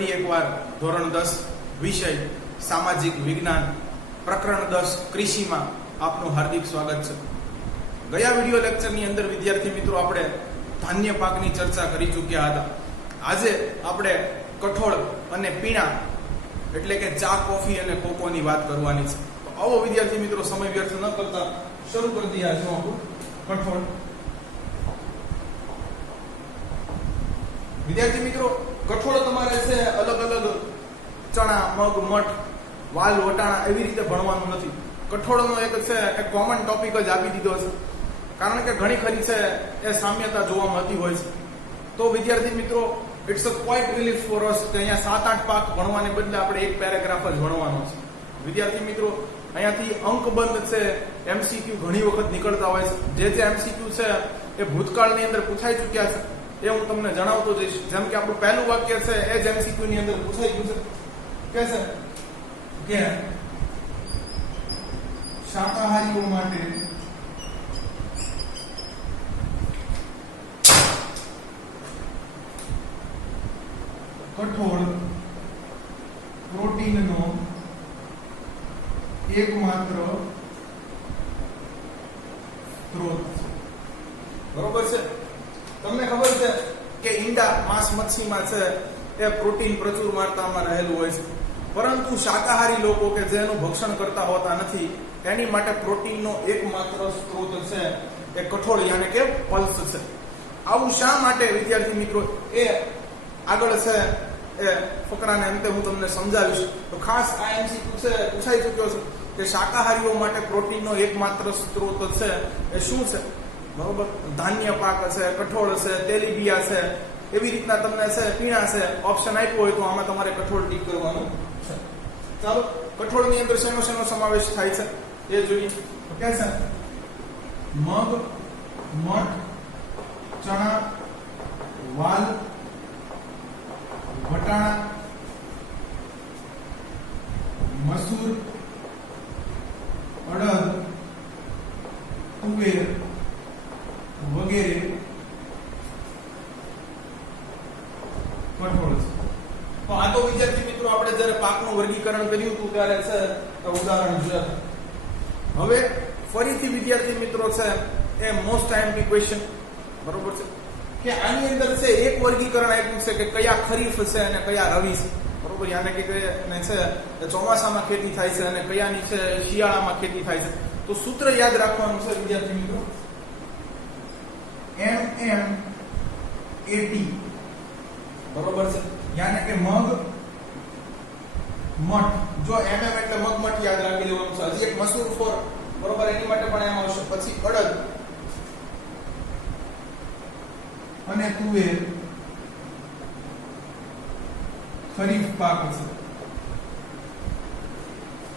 ફરી એકવાર ધોરણ 10 વિષય સામાજિક વિજ્ઞાન પ્રકરણ 10 કૃષિમાં આપનું હાર્દિક સ્વાગત છે। ગયા વિડિયો લેક્ચરની અંદર વિદ્યાર્થી મિત્રો આપણે ધાન્ય પાકની ચર્ચા કરી ચૂક્યા હતા। આજે આપણે કઠોળ અને પીણા એટલે કે ચા, કોફી અને કોકોની વાત કરવાની છે। તો આવો વિદ્યાર્થી મિત્રો સમય વ્યર્થ ન કરતા શરૂ કરી દઈએ આજનું આપણું કઠોળ। વિદ્યાર્થી મિત્રો કઠોળ તમારે છે અલગ અલગ ચણા, મગ, મઠ, વાલ, વટાણા એવી રીતે ભણવાનું નથી। કઠોળનો એક છે એ કોમન ટોપિક જ આપી દીધો છે, કારણ કે ઘણી ખરી છે એ સામ્યતા જોવા મળતી હોય છે। તો વિદ્યાર્થી મિત્રો it's a quite relief for us કે અહીંયા 7-8 પાક ભણવાને બદલે આપણે એક પેરેગ્રાફ જ ભણવાનો છે। વિદ્યાર્થી મિત્રો અહીંયાથી અંકબંધ છે એમસીક્યુ ઘણી વખત નીકળતા હોય છે। જે એમસીક્યુ છે એ ભૂતકાળની અંદર પૂછાઈ ચૂક્યા છે એ હું તમને જણાવતો જઈશ। જેમ કે આપણું પહેલું વાક્ય છે એ જ એમસીક્યુ ની અંદર પૂછાઈ ગયું છે કે શાકાહારીઓ માટે કઠોળ પ્રોટીનનો એકમાત્ર સ્ત્રોત છે। બરોબર છે? તમને ખબર છે કે ઈંડા, માંસ, મચ્છીમાં છે એ પ્રોટીન પ્રચુર માત્રામાં રહેલું હોય છે, પરંતુ શાકાહારી લોકો કે જેનું ભક્ષણ કરતા હોતા નથી એની માટે પ્રોટીનનો એકમાત્ર સ્ત્રોત છે એ કઠોળ યાને કે પલ્સ છે। આવું શા માટે વિદ્યાર્થી મિત્રો એ આગળ છે એ ફકરાને અંતે હું તમને સમજાવીશ। તો ખાસ આ એમસીક્યુ છે પૂછાઈ ચૂક્યો છે કે શાકાહારીઓ માટે પ્રોટીનનો એકમાત્ર સ્ત્રોત છે એ શું છે? બરોબર, ધાન્ય પાક છે, કઠોળ છે, તેલીબિયા છે, એવી રીતના તમને છે પીણા છે ઓપ્શન આપ્યો હોય તો આમાં તમારે કઠોળ ટીક કરવાનું છે। ચાલો, કઠોળની અંદર શેનો શેનો સમાવેશ થાય છે એ જોઈએ। તો કે છે મગ, મઠ, ચણા, વાલ, વટાણા, મસૂર, અડદ, તુવેર વગેરે કઠોળ છે। તો આ તો વિદ્યાર્થી મિત્રો આપણે જ્યારે પાકનું વર્ગીકરણ કર્યું હતું ત્યારે છે ઉદાહરણ જોયા હતા। હવે ફરીથી વિદ્યાર્થી મિત્રો છે એ મોસ્ટ આઈએમપી ક્વેશ્ચન, બરોબર છે, કે આની અંદર છે એક વર્ગીકરણ આપ્યું છે કે કયા ખરીફ છે અને કયા રવિ છે, બરોબર, યાને કે છે ચોમાસામાં ખેતી થાય છે અને કયાની છે શિયાળામાં ખેતી થાય છે। તો સૂત્ર યાદ રાખવાનું છે વિદ્યાર્થી મિત્રો, MMAT, બરોબર છે, યાને કે મગ, મઠ। જો MM એટલે મગ, મઠ યાદ રાખી લેવાનું છે। હજી એક મસૂર ફોર, બરોબર, એની માટે પણ એમ આવશે। પછી અડદ અને તુવેર ખરીફ પાક છે,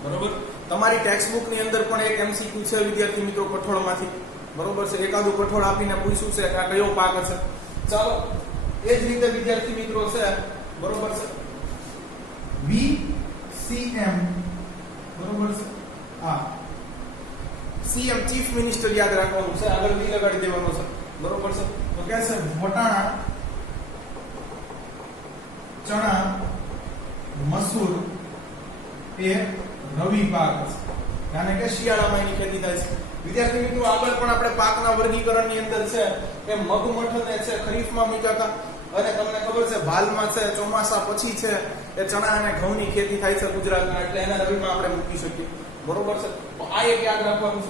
બરોબર। તમારી ટેક્સ્ટ ની અંદર પણ એક એમસીક્યુ છે વિદ્યાર્થી મિત્રો કઠોળમાંથી, બરોબર છે, એકાદું કઠોળ આપીને પૂછ્યું છે કે આ કયો પાક છે। ચાલો, એ જ રીતે વિદ્યાર્થી મિત્રો છે, બરોબર છે, VCM, બરોબર છે, આ CM ચીફ મિનિસ્ટર યાદ રાખવાનું છે, આગળ વી લગાડી દેવાનો છે, બરોબર છે। તો કે છે વટાણા, ચણા, મસૂર એ રવિ પાક છે, યાને કે શિયાળામાં એની ખેતી થાય છે। વિદ્યાર્થી મિત્રો આગળ પણ આપણે પાકના વર્ગીકરણની અંદર છે એ મગ, મઠને છે ખરીફમાં મૂક્યા હતા, અને તમને ખબર છે ભાલમાં છે ચોમાસા પછી છે એ ચણા અને ઘઉંની ખેતી થાય છે ગુજરાતમાં, એટલે એના રવિમાં આપણે મૂકી શકીએ, બરોબર છે। તો આ એક યાદ રાખવાનું છે।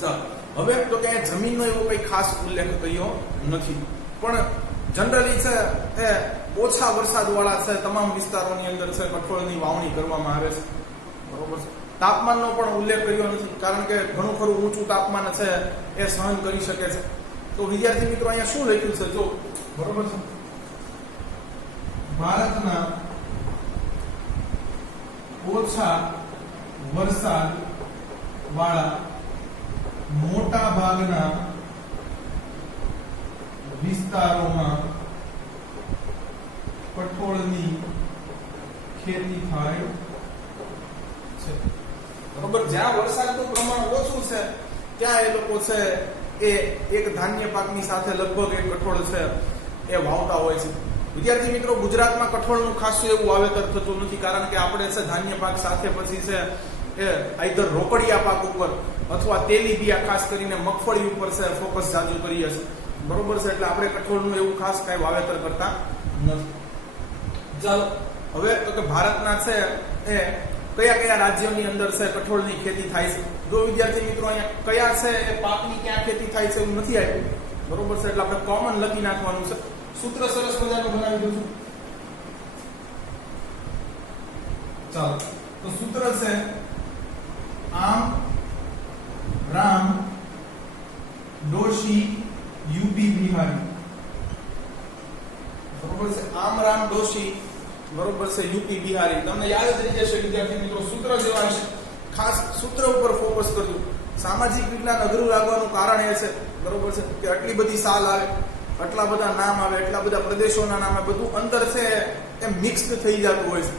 ચાલો, હવે તો કે જમીનનો એવો કોઈ ખાસ ઉલ્લેખ કર્યો નથી, પણ જનરલી છે એ ઓછા વરસાદ વાળા છે તમામ વિસ્તારોની અંદર છે કઠોળની વાવણી કરવામાં આવે છે, બરોબર છે। તાપમાનનો પણ ઉલ્લેખ કર્યો નથી, કારણ કે ઘણું ખરું ઊંચું તાપમાન છે એ સહન કરી શકે છે। તો વિદ્યાર્થી મિત્રો અહીંયા શું લખ્યું છે જો, બરોબર છે, ભારતના ઓછા વરસાદ વાળા મોટા ભાગના વિસ્તારોમાં કઠોળની ખેતી થાય છે, બરોબર। જ્યાં વરસાદનું પ્રમાણ ઓછું છે ત્યાં એ લોકો છે એ એક ધાન્ય પાકની સાથે લગભગ એક કઠોળ છે એ વાવતા હોય છે। વિદ્યાર્થી મિત્રો, ગુજરાતમાં કઠોળનું ખાસું એવું વાવેતર થતું નથી, કારણ કે આપણે છે ધાન્ય પાક સાથે પછી છે એ આઈધર રોકડિયા પાક ઉપર અથવા તેલીબિયા ખાસ કરીને મગફળી ઉપર છે ફોકસ જાજુ કરીએ છીએ, બરોબર છે. એટલે આપણે કઠોળનું એવું ખાસ કઈ વાવેતર કરતા નથી. ચાલો હવે તો કે ભારતના છે એ કયા કયા રાજ્યોની અંદર છે કઠોળની ખેતી થાય છે. જો વિદ્યાર્થી મિત્રો અહીંયા કયા છે એ પાકની ક્યાં ખેતી થાય છે એવું નથી આવ્યું, બરોબર છે. એટલે આપણે કોમન લખી નાખવાનું છે. સૂત્ર સરસ મજાનું બનાવી દઉં છું. ચાલો તો સૂત્ર છે આમ રામ ડોશી યુપી બિહારી, બરોબર છે. આમ રામ ડોશી, બરોબર છે, યુપી બિહારી. તમને યાદ જ રહી જશે વિદ્યાર્થી મિત્રો. સૂત્ર જેવા છે, ખાસ સૂત્ર ઉપર ફોકસ કરજો. સામાજિક વિજ્ઞાન અઘરું લાગવાનું કારણ એ છે, બરોબર છે, કે આટલી બધી સાલ આવે, આટલા બધા નામ આવે, એટલા બધા પ્રદેશોના નામ આવે, બધું અંદર છે એ મિક્સ થઈ જતું હોય છે.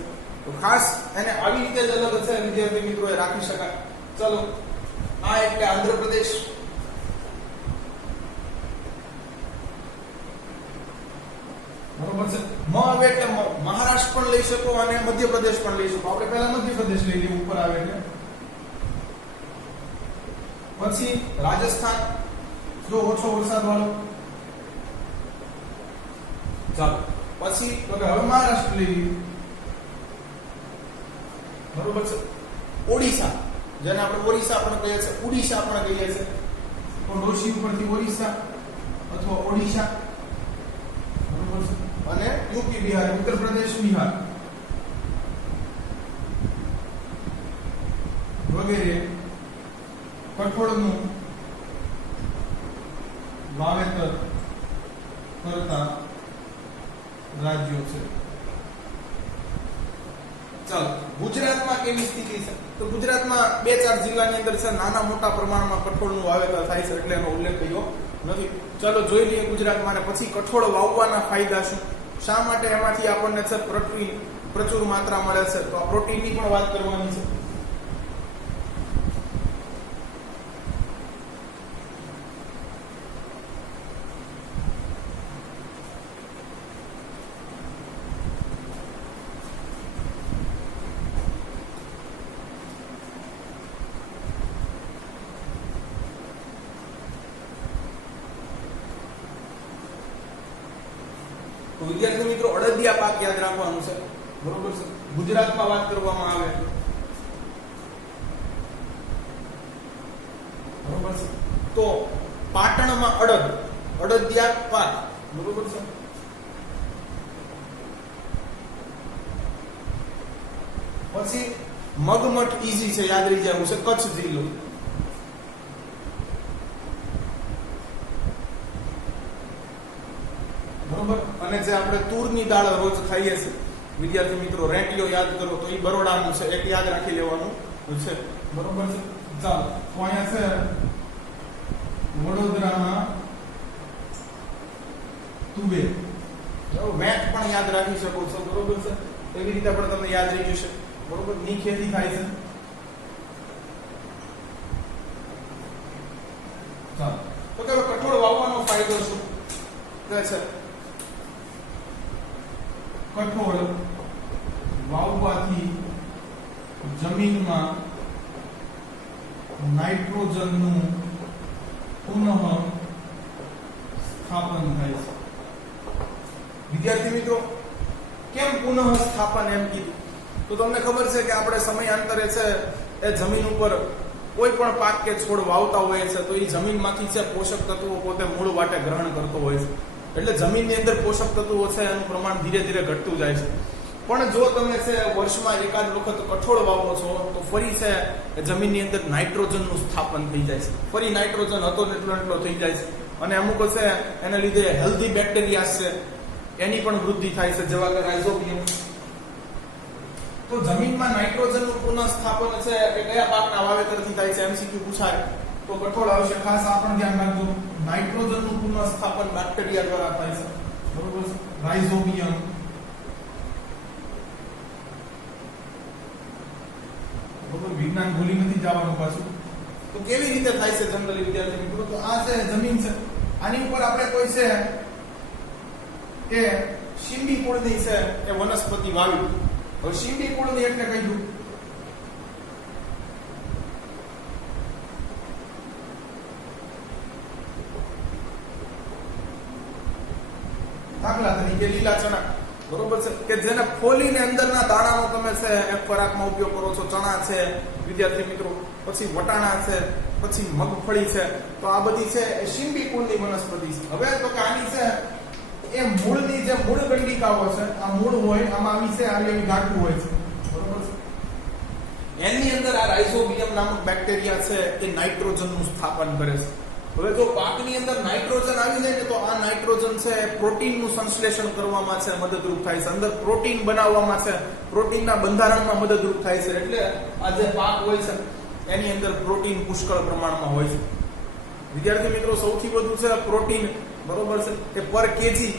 તો ખાસ એને આવી રીતે જ અલગ છે વિદ્યાર્થી મિત્રો એ રાખી શકાય. ચલો, આ એટલે આંધ્રપ્રદેશ, બરોબર છે. મ આવે એટલે મહારાષ્ટ્ર પણ લઈ શકો અને મધ્યપ્રદેશ પણ લઈ શકો. આપણે પહેલા મધ્યપ્રદેશ લઈ લઈએ, ઉપર આવે એટલે. પછી રાજસ્થાન, જો ઓછો વરસાદ વાળો. ચાલો પછી હવે મહારાષ્ટ્ર લઈ લઈએ, બરોબર છે. ઓડિશા, જેને આપણે ઓરિસ્સા પણ કહીએ છીએ, ઉડીશા પણ કહીએ છીએ, તો ડોશી ઉપરથી ઓરિસ્સા અથવા ઓડિશા, બરોબર છે. અને યુપી બિહાર, ઉત્તર પ્રદેશ બિહાર વગેરે કઠોળનું વાવેતર કરતા રાજ્યો છે. ચાલો, ગુજરાતમાં કેવી સ્થિતિ છે? તો ગુજરાતમાં 2-4 જિલ્લાની અંદર છે નાના મોટા પ્રમાણમાં કઠોળનું વાવેતર થાય છે, એટલે એનો ઉલ્લેખ કર્યો નથી. ચાલો જોઈ લઈએ ગુજરાતમાં. અને પછી કઠોળ વાવવાના ફાયદા શું, શા માટે એમાંથી આપણને છે પ્રોટીન પ્રચુર માત્રા મળે છે, તો આ પ્રોટીનની પણ વાત કરવાની છે. તો વિદ્યાર્થી મિત્રો, અડદિયા પાક યાદ રાખવાનું છે, બરોબર છે. ગુજરાતમાં વાત કરવામાં આવે, બરોબર છે, તો પાટણમાં અડદિયા પાક, બરોબર છે. પછી મગમઠ ઈઝી છે, યાદ રહી જવું છે, કચ્છ જિલ્લો. બરોબર. અને જે આપણે તુરની દાળ રોજ ખાઈએ છીએ વિદ્યાર્થી મિત્રો, રેંટિયો યાદ કરો તો એ બરોડાનું છે, એક યાદ રાખી લેવાનું છે, બરોબર છે. ચાલો તો અહીંયા છે વડોદરામાં તુવેર, વેટ પણ યાદ રાખી શકો છો, બરોબર છે. એવી રીતે પણ તમને યાદ રહી જશે, બરોબર. ની ખેતી થાય છે. ચાલો તો કે કઠોળ વાવવાનો ફાયદો શું છે? કઠોળ વાવવાથી જમીનમાં નાઇટ્રોજનનું પુનઃ સ્થાપન થાય છે. વિદ્યાર્થી મિત્રો, કેમ પુનઃ સ્થાપન એમ કીધું? તો તમને ખબર છે કે આપણે સમયાંતરે છે એ જમીન ઉપર કોઈ પણ પાક કે છોડ વાવતા હોય છે, તો એ જમીનમાંથી છે પોષક તત્વો પોતે મૂળ વાટે ગ્રહણ કરતો હોય છે. એટલે જમીનની અંદર પોષક તત્વો છે એનું પ્રમાણ ધીરે ધીરે ઘટતું જાય છે. પણ જો તમે છે વર્ષમાં એકાદ વખત કઠોળ વાવો છો, તો ફરી છે જમીનની અંદર નાઇટ્રોજનનું સ્થાપન થઈ જાય છે. ફરી નાઇટ્રોજન હતો એટલો થઈ જાય છે. અને અમુક છે એને લીધે હેલ્ધી બેક્ટેરિયા છે એની પણ વૃદ્ધિ થાય છે, જેવા કે રાઇઝોબિયમ. તો જમીનમાં નાઇટ્રોજનનું પુનઃસ્થાપન છે એ કયા પાકના વાવેતરથી થાય છે? એમસીક્યુ પૂછાય તો કઠોળ આવશે. ખાસ આ પણ ધ્યાન રાખજો, નાઇટ્રોજનનું પુનઃસ્થાપન બેક્ટેરિયા દ્વારા થાય છે, બરોબર છે. રાઇઝોબિયમ, બરોબર. વિજ્ઞાન ભૂલી નથી જવાનું પાછું. તો કેવી રીતે થાય છે જનરલી વિદ્યાર્થી મિત્રો? તો આ છે જમીન છે, આની ઉપર આપણે કોઈ છે એ શીંબી કુળની છે એ વનસ્પતિ વાવી. હવે શીંબી કુળની એટલે કઈ ગયું? દાખલા તરીકે લીલા ચણા, બરોબર છે, કે જેને ફોલીને અંદરના દાણાનો તમે છે એ ખોરાકમાં ઉપયોગ કરો છો. ચણા છે વિદ્યાર્થી મિત્રો, પછી વટાણા છે, પછી મગફળી છે. તો આ બધી છે એ શીંબી કુળની વનસ્પતિ છે. હવે તો કે આની છે એ મૂળની જે મૂળ કંડિકાઓ છે, આ મૂળ હોય આમાં આવી છે આવી ગાંઠું હોય છે, બરોબર છે. એની અંદર આ રાઇઝોબિયમ નામક બેક્ટેરિયા છે એ નાઇટ્રોજનનું સ્થાપન કરે છે. હવે જો પાકની અંદર નાઇટ્રોજન આવી જાય ને તો આ નાઇટ્રોજન છે પ્રોટીનનું સંશ્લેષણ કરવામાં છે મદદરૂપ થાય છે. અંદર પ્રોટીન બનાવવામાં છે, પ્રોટીનના બંધારણમાં મદદરૂપ થાય છે. એટલે આ જે પાક હોય છે એની અંદર પ્રોટીન પુષ્કળ પ્રમાણમાં હોય છે. વિદ્યાર્થી મિત્રો, સૌથી વધુ છે પ્રોટીન, બરોબર છે, કે પર કેજી,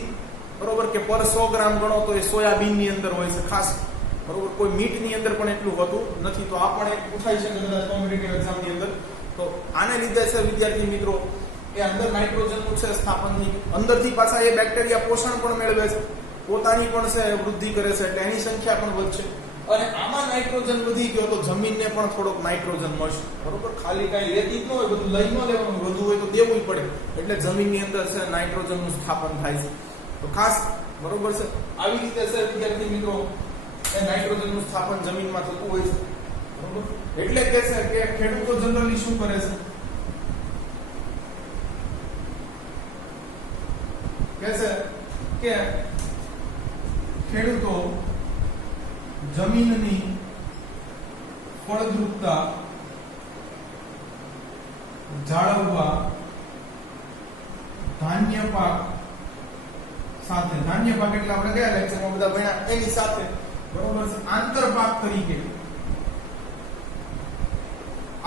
બરોબર, કે પર 100 ગ્રામ ગણો તો એ સોયાબીનની અંદર હોય છે ખાસ, બરોબર. કોઈ મીટની અંદર પણ એટલું હોતું નથી. તો આ પણ એક પૂછાય છે કદાચ કોમ્પિટિટિવ એક્ઝામની અંદર. તો આને લીધે છે વિદ્યાર્થી મિત્રો એ અંદર નાઇટ્રોજનનું છે સ્થાપન થઈ. અંદરથી પાછા એ બેક્ટેરિયા પોષણ પણ મેળવે છે, પોતાની પણ છે વૃદ્ધિ કરે છે, એટલે એની સંખ્યા પણ વધશે. અને આમાં નાઇટ્રોજન વધી ગયો તો જમીનને પણ થોડોક નાઇટ્રોજન મળશે, બરોબર. ખાલી કઈ લેતી જ ન હોય, બધું લઈ ન લેવાનું, વધુ હોય તો દેવું પડે. એટલે જમીનની અંદર છે નાઇટ્રોજનનું સ્થાપન થાય છે. તો ખાસ, બરોબર છે, આવી રીતે છે વિદ્યાર્થી મિત્રો એ નાઇટ્રોજનનું સ્થાપન જમીનમાં થતું હોય છે, બરોબર. એટલે કે છે કે ખેડૂતો જનરલી શું કરે છે કે ખેડૂતો જમીનની ફળદ્રુપતા જાળવવા ધાન્ય પાક સાથે, ધાન્ય પાક એટલે આપણે ગયા લેક્ચરમાં બધા ભણ્યા એની સાથે, બરોબર છે, આંતરપાક તરીકે,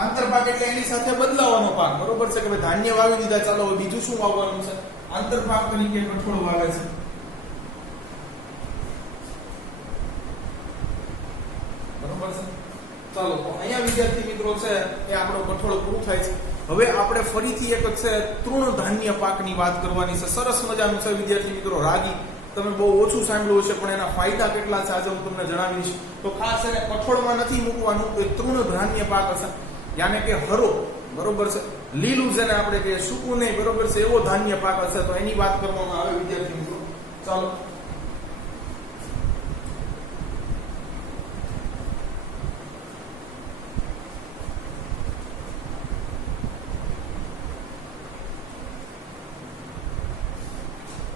આંતરપાક એટલે એની સાથે બદલાવાનો પાક, બરોબર છે, કે ભાઈ ધાન્ય વાવી દીધા, ચાલો હવે બીજું શું વાવવાનું છે, આંતરપાક તરીકે કઠોળ વાવે છે. બરોબર છે. ચાલો તો અહીંયા વિદ્યાર્થી મિત્રો છે એ આપણો કઠોળ પૂરું થાય છે. હવે આપણે ફરીથી એક છે તૃણધાન્ય પાકની વાત કરવાની છે. સરસ મજાનું છે વિદ્યાર્થી મિત્રો રાગી. તમે બહુ ઓછું સાંભળ્યું હશે પણ એના ફાયદા કેટલા છે આજે હું તમને જણાવીશ. તો ખાસ એને કઠોળમાં નથી મૂકવાનું, એ તૃણધાન્ય પાક હશે, યાને કે હરો, બરોબર છે, લીલું જેને આપણે કહીએ, સૂકું નહીં, બરોબર છે, એવો ધાન્ય પાક હશે. તો એની વાત કરવામાં આવે વિદ્યાર્થી મિત્રો. ચાલો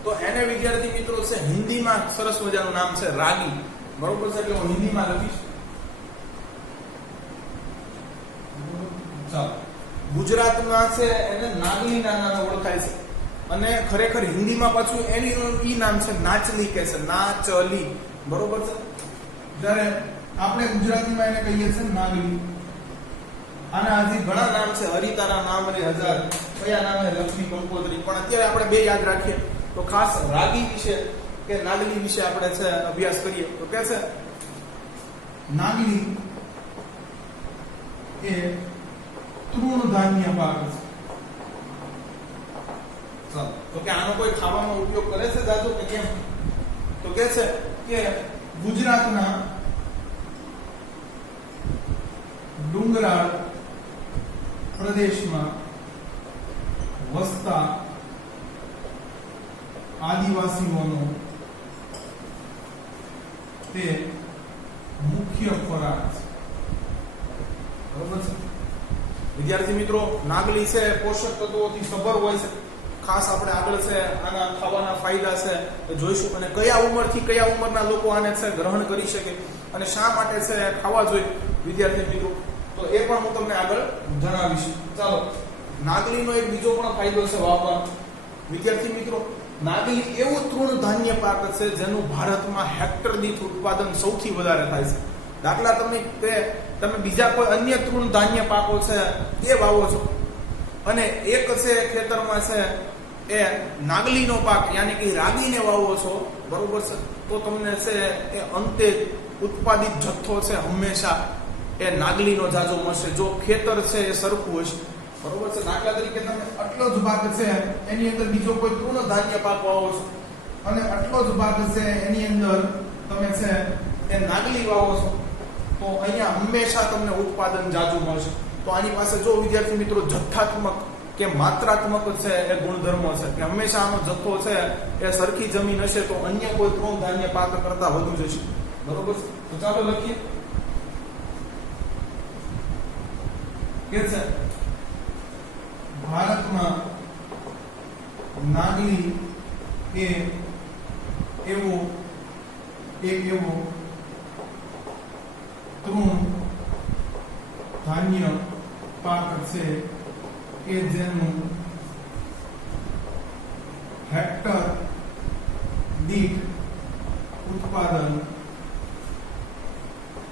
તો એને વિદ્યાર્થી મિત્રો છે હિન્દીમાં સરસ મજાનું નામ છે રાગી, બરોબર છે, એટલે હું હિન્દીમાં લખીશ. ચાલો, ગુજરાતમાં છે એને નાગલીના નામે ઓળખાય છે અને ખરેખર હિન્દીમાં પાછું એની ઈ નામ છે નાચલી, કે છે નાચલી, બરોબર છે. જ્યારે આપણે ગુજરાતીમાં એને કહીએ છીએ નાગલી. આના હજી ઘણા નામ છે, હરિતારા નામ રે હજાર, કયા નામે લક્ષ્મી કંકોત્રી, પણ અત્યારે આપણે બે યાદ રાખીએ. તો ખાસ રાગી વિશે કે નાગલી વિશે આપણે છે અભ્યાસ કરીએ. તો કે છે નાગલી એ તૃણધાન્ય પાક છે. ચાલો, તો કે આનો કોઈ ખાવામાં ઉપયોગ કરે છે દાદુ કે કેમ? તો કે છે કે ગુજરાતના ડુંગરાળ પ્રદેશમાં વસતા આદિવાસીઓનો તે મુખ્ય ખોરાક છે, બરોબર છે. વિદ્યાર્થી મિત્રો, નાગલી છે પોષક તત્વોથી સભર હોય છે. ખાસ આપણે આગળ છે આના ખાવાના ફાયદા છે એ જોઈશું, અને કયા ઉંમરથી કયા ઉંમરના લોકો આને છે ગ્રહણ કરી શકે અને શા માટે છે ખાવા જોઈએ વિદ્યાર્થી મિત્રો, તો એ પણ હું તમને આગળ જણાવીશ. ચાલો, નાગલીનો એક બીજો પણ ફાયદો છે વાવવાનો. વિદ્યાર્થી મિત્રો, નાગલી એવું તૃણધાન્ય પાક છે જેનું ભારતમાં હેક્ટર દીઠ ઉત્પાદન સૌથી વધારે થાય છે. દાખલા તમે બીજા કોઈ અન્ય તૃણધાન્ય પાકો છે એ વાવો છો અને એક છે ખેતરમાં છે એ નાગલીનો પાક યાની કે રાગીને વાવો છો, બરોબર છે, તો તમને છે એ અંતે ઉત્પાદિત જથ્થો છે હંમેશા એ નાગલીનો જાજો મળશે જો ખેતર છે એ સરખું હશે, બરોબર છે. દાખલા તરીકે તમે આટલો જ ભાગ છે એની અંદર બીજો કોઈ તૃણધાન્ય પાક વાવો છો અને આટલો જ ભાગ છે એની અંદર તમે છે એ નાગલી વાવો છો તો અહીંયા હંમેશા તમને ઉત્પાદન જાજુ મળશે. તો આની પાસે જો વિદ્યાર્થી મિત્રો જથ્થાત્મક કે માત્રાત્મક છે એ ગુણધર્મો છે કે હંમેશા આનો જથ્થો છે એ સરખી જમીન હશે તો અન્ય કોઈ ત્રણ ધાન્ય પાક કરતા વધુ જશે. બરોબર. તો ચાલો લખીએ કે છે ભારતમાં નાગલી એ એવો તૃણ ધાન્ય પાક છે કે જેનું હેક્ટર દીઠ ઉત્પાદન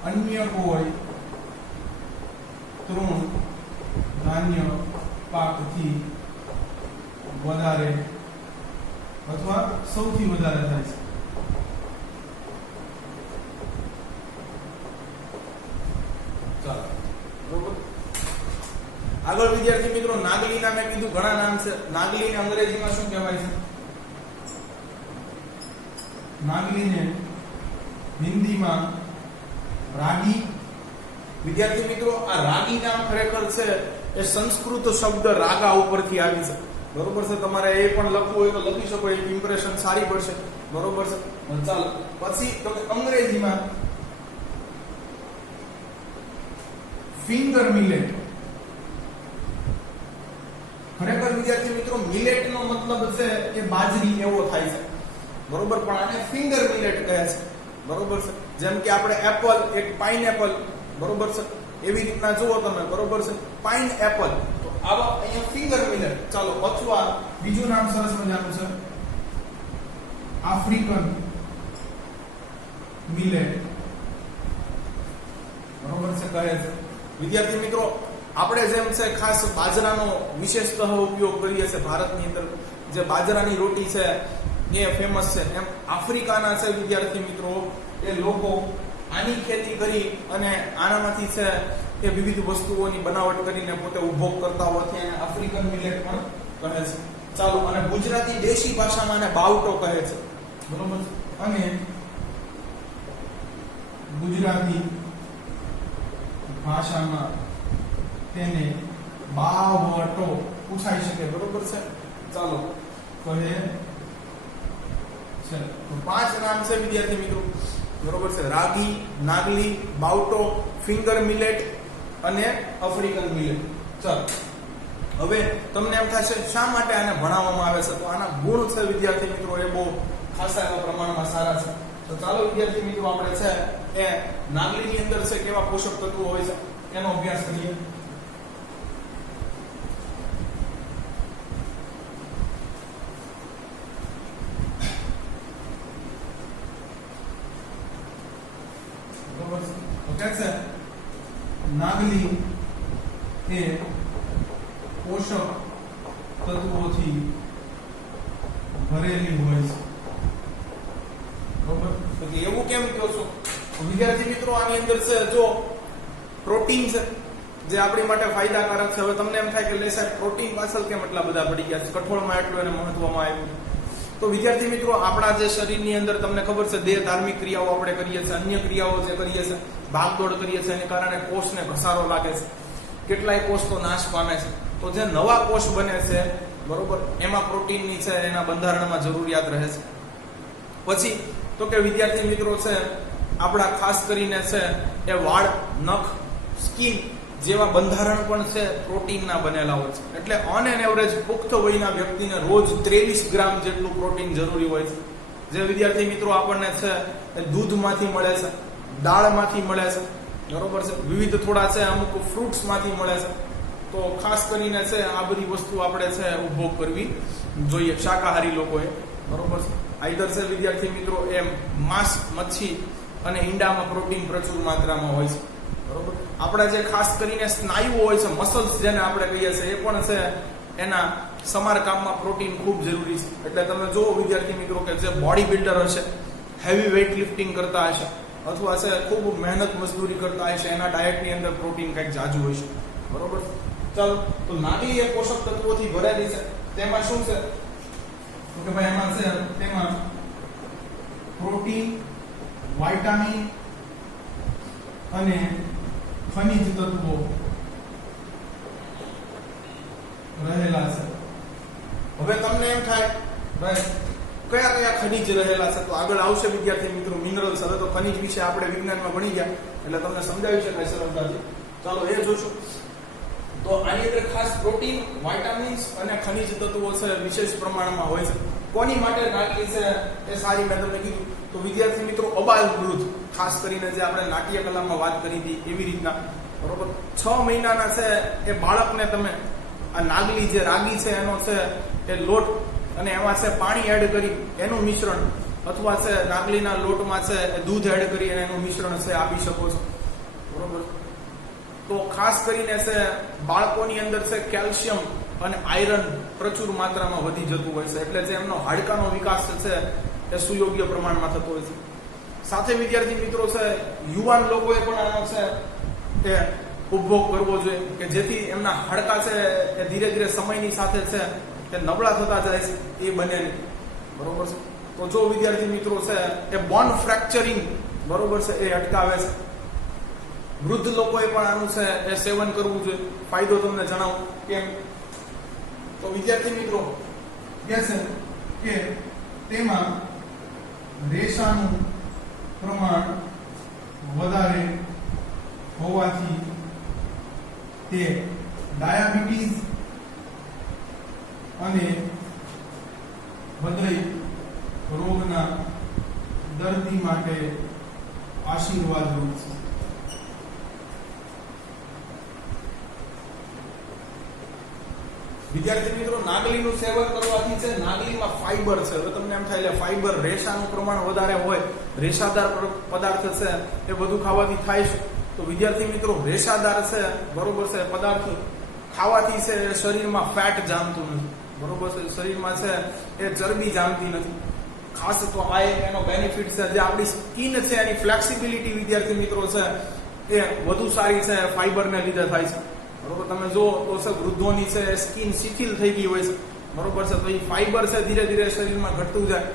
અન્ય કોઈ તૃણ ધાન્ય પાકથી વધારે અથવા સૌથી વધારે થાય છે. ચાલો બરોબર. આગળ વિદ્યાર્થી મિત્રો નાગલીના મેં કીધું ઘણા નામ છે. નાગલીને અંગ્રેજીમાં શું કહેવાય છે? નાગલીને હિન્દીમાં રાગી. વિદ્યાર્થી મિત્રો આ રાગી નામ ખરેખર છે એ સંસ્કૃત શબ્દ રાગા ઉપરથી આવી છે. બરોબર છે. તમારે એ પણ લખવું હોય તો લખી શકો, એક ઇમ્પ્રેશન સારી પડશે. બરોબર છે. ચાલો પછી તો અંગ્રેજીમાં ફિંગર મિલેટ. ખરેખર વિદ્યાર્થી મિત્રો મિલેટ નો મતલબ છે કે બાજરી એવો થાય છે. બરોબર. પણ આને ફિંગર મિલેટ કહે છે. બરોબર છે. જેમ કે આપણે એપલ, એક પાઇનએપલ. બરોબર છે. એવી રીતના જુઓ તમે. બરોબર છે. પાઇનએપલ. તો આવા અહીંયા ફિંગર મિલેટ. ચાલો અથવા બીજું નામ સરસ મજાનું છે આફ્રિકન મિલેટ. બરોબર છે. કહે છે વિદ્યાર્થી મિત્રો આપણે જેમ છે ખાસ બાજરાનો વિશેષતઃ ઉપયોગ કરીએ છીએ ભારતની અંદર, જે બાજરાની રોટી છે એ ફેમસ છે, એમ આફ્રિકાના છે વિદ્યાર્થી મિત્રો એ લોકો આની ખેતી કરી અને આનામાંથી છે એ વિવિધ વસ્તુઓની બનાવટ કરીને પોતે ઉપભોગ કરતા હોવાથી એને આફ્રિકન મિલેટ પણ કહે છે. ચાલો અને ગુજરાતી દેશી ભાષામાં આને બાવટો કહે છે. બરોબર. અને ગુજરાતી ભાષામાં તેને બાવટો પૂછાઈ શકે. બરોબર છે. ચાલો કહે છે. તો 5 નામ છે વિદ્યાર્થી મિત્રો. બરોબર છે. રાગી, નાગલી, બાવટો, ફિંગર મિલેટ અને આફ્રિકન મિલેટ. ચાલો હવે તમને એમ થશે શા માટે આને ભણાવવામાં આવે છે? તો આના ગુણ છે વિદ્યાર્થી મિત્રો એ બહુ ખાસા એવા પ્રમાણમાં સારા છે. તો ચાલો વિદ્યાર્થી મિત્રો આપણે છે એ નાગલીની અંદર છે કેવા પોષક તત્વો હોય છે એનો અભ્યાસ કરીએ. નાગલી એ પોષક તત્વોથી ભરેલી હોય છે. બરોબર. તો એવું કેમ કહો છો? વિદ્યાર્થી મિત્રો આની અંદર છે જો પ્રોટીન છે જે આપણી માટે ફાયદાકારક છે. હવે તમને એમ થાય કે લે સાહેબ પ્રોટીન પાછળ કેમ એટલા બધા પડી ગયા છે, કઠોળમાં એટલું એને મહત્વમાં આવ્યું. તો વિદ્યાર્થી મિત્રો આપણા જે શરીરની અંદર તમને ખબર છે દેહ ધાર્મિક ક્રિયાઓ આપણે કરીએ છીએ, અન્ય ક્રિયાઓ જે કરીએ છીએ, ભાગદોડ કરીએ છીએ, એને કારણે કોષને ઘસારો લાગે છે. કેટલાય કોષ તો નાશ પામે છે. તો જે નવા કોષ બને છે બરોબર એમાં પ્રોટીનની છે એના બંધારણમાં જરૂરિયાત રહે છે. પછી તો કે વિદ્યાર્થી મિત્રો છે આપણા ખાસ કરીને છે એ વાળ, નખ, સ્કિન જેવા બંધારણ પણ છે પ્રોટીનના બનેલા હોય છે. એટલે ઓન એન એવરેજ પુખ્ત વયના વ્યક્તિને રોજ 23 ગ્રામ જેટલું પ્રોટીન જરૂરી હોય છે. જે વિદ્યાર્થી મિત્રો આપણને છે એ દૂધમાંથી મળે છે, દાળમાંથી મળે છે. બરોબર છે. વિવિધ થોડા છે અમુક ફ્રૂટ્સમાંથી મળે છે. તો ખાસ કરીને છે આ બધી વસ્તુ આપણે છે ઉપભોગ કરવી જોઈએ શાકાહારી લોકોએ. બરોબર છે. આઈધર છે વિદ્યાર્થી મિત્રો એ માંસ, મચ્છી અને ઈંડામાં પ્રોટીન પ્રચુર માત્રામાં હોય છે. બરોબર. આપણા જે ખાસ કરીને સ્નાયુઓ હોય છે, મસલ્સ જેને આપણે કહીએ છીએ, એ પણ છે એના સમારકામમાં પ્રોટીન ખૂબ જરૂરી છે. એટલે તમે જુઓ વિદ્યાર્થી મિત્રો કે જે બોડી બિલ્ડર હશે, હેવી વેઇટ લિફ્ટિંગ કરતા હશે અથવા છે ખૂબ મહેનત મજદૂરી કરતા હશે, એના ડાયટની અંદર પ્રોટીન કંઈક જાજુ હોય છે. બરોબર. ચાલો તો નાગલી એ પોષક તત્વોથી ભરેલી છે. તેમાં શું છે તો કે ભાઈ એમાં છે તેમાં પ્રોટીન, વિટામિન અને ખનિજ તત્વો રહેલા છે. હવે તમને એમ થાય ભાઈ કયા કયા ખનિજ રહેલા છે, તો આગળ આવશે વિદ્યાર્થી મિત્રો મિનરલ્સ. હવે તો ખનિજ વિશે આપણે વિજ્ઞાનમાં ભણી ગયા એટલે તમને સમજાવી શકાય સરળતાથી. ચાલો એ જોશું. તો આની અંદર ખાસ પ્રોટીન, વિટામિન્સ અને ખનિજ તત્વો છે વિશેષ પ્રમાણમાં હોય છે. કોની માટે નાગલી છે એ સારી મેં તમને કીધું. તો વિદ્યાર્થી મિત્રો અબાલ વૃદ્ધ, ખાસ કરીને જે આપણે નાટ્ય કલામાં વાત કરી હતી એવી રીતના બરોબર 6 મહિનાના છે એ બાળકને તમે આ નાગલી જે રાગી છે એનો છે એ લોટ અને એમાં છે પાણી એડ કરી એનું મિશ્રણ, અથવા છે નાગલીના લોટમાં છે એ દૂધ એડ કરી અને એનું મિશ્રણ છે આપી શકો છો બરોબર. તો ખાસ કરીને છે બાળકોની અંદર છે કેલ્શિયમ અને આયરન પ્રચુર માત્રામાં વધી જતું હોય છે, એટલે જે એમનો હાડકાનો વિકાસ છે એ સુયોગ્ય પ્રમાણમાં થતો હોય છે. સાથે વિદ્યાર્થી મિત્રો છે યુવાન લોકોએ પણ આનો છે એ ઉપભોગ કરવો જોઈએ કે જેથી એમના હાડકા છે એ ધીરે ધીરે સમયની સાથે છે એ નબળા થતા જાય છે, એ બને નહીં બરોબર છે. તો જો વિદ્યાર્થી મિત્રો છે એ બોન ફ્રેક્ચરિંગ બરોબર છે એ અટકાવે છે. વૃદ્ધ લોકોએ પણ આનું છે એ સેવન કરવું જોઈએ. ફાયદો તમને જણાવું કેમ. તો વિદ્યાર્થી મિત્રો કહે છે કે તેમાં રેસાનું પ્રમાણ વધારે હોવાથી તે ડાયાબિટીસ અને હૃદય રોગના દર્દી માટે આશીર્વાદરૂપ છે. વિદ્યાર્થી મિત્રો નાગલીનું સેવન કરવાથી છે નાગલીમાં ફાઈબર છે. હવે તમને એમ થાય એટલે ફાઈબર, રેસાનું પ્રમાણ વધારે હોય, રેસાદાર પદાર્થ છે એ બધું ખાવાથી થાય છે. તો વિદ્યાર્થી મિત્રો રેસાદાર છે બરોબર છે પદાર્થ ખાવાથી છે શરીરમાં ફેટ જામતું નથી બરોબર છે, શરીરમાં છે એ ચરબી જામતી નથી. ખાસ તો આ એક એનો બેનિફિટ છે. જે આપણી સ્કિન છે એની ફ્લેક્સિબિલિટી વિદ્યાર્થી મિત્રો છે એ વધુ સારી છે ફાઈબરને લીધે થાય છે બરોબર. તમે જો તો છે વૃદ્ધોની છે સ્કિન શિથિલ થઈ ગઈ હોય છે બરોબર છે, તો એ ફાઈબર છે ધીરે ધીરે શરીરમાં ઘટતું જાય,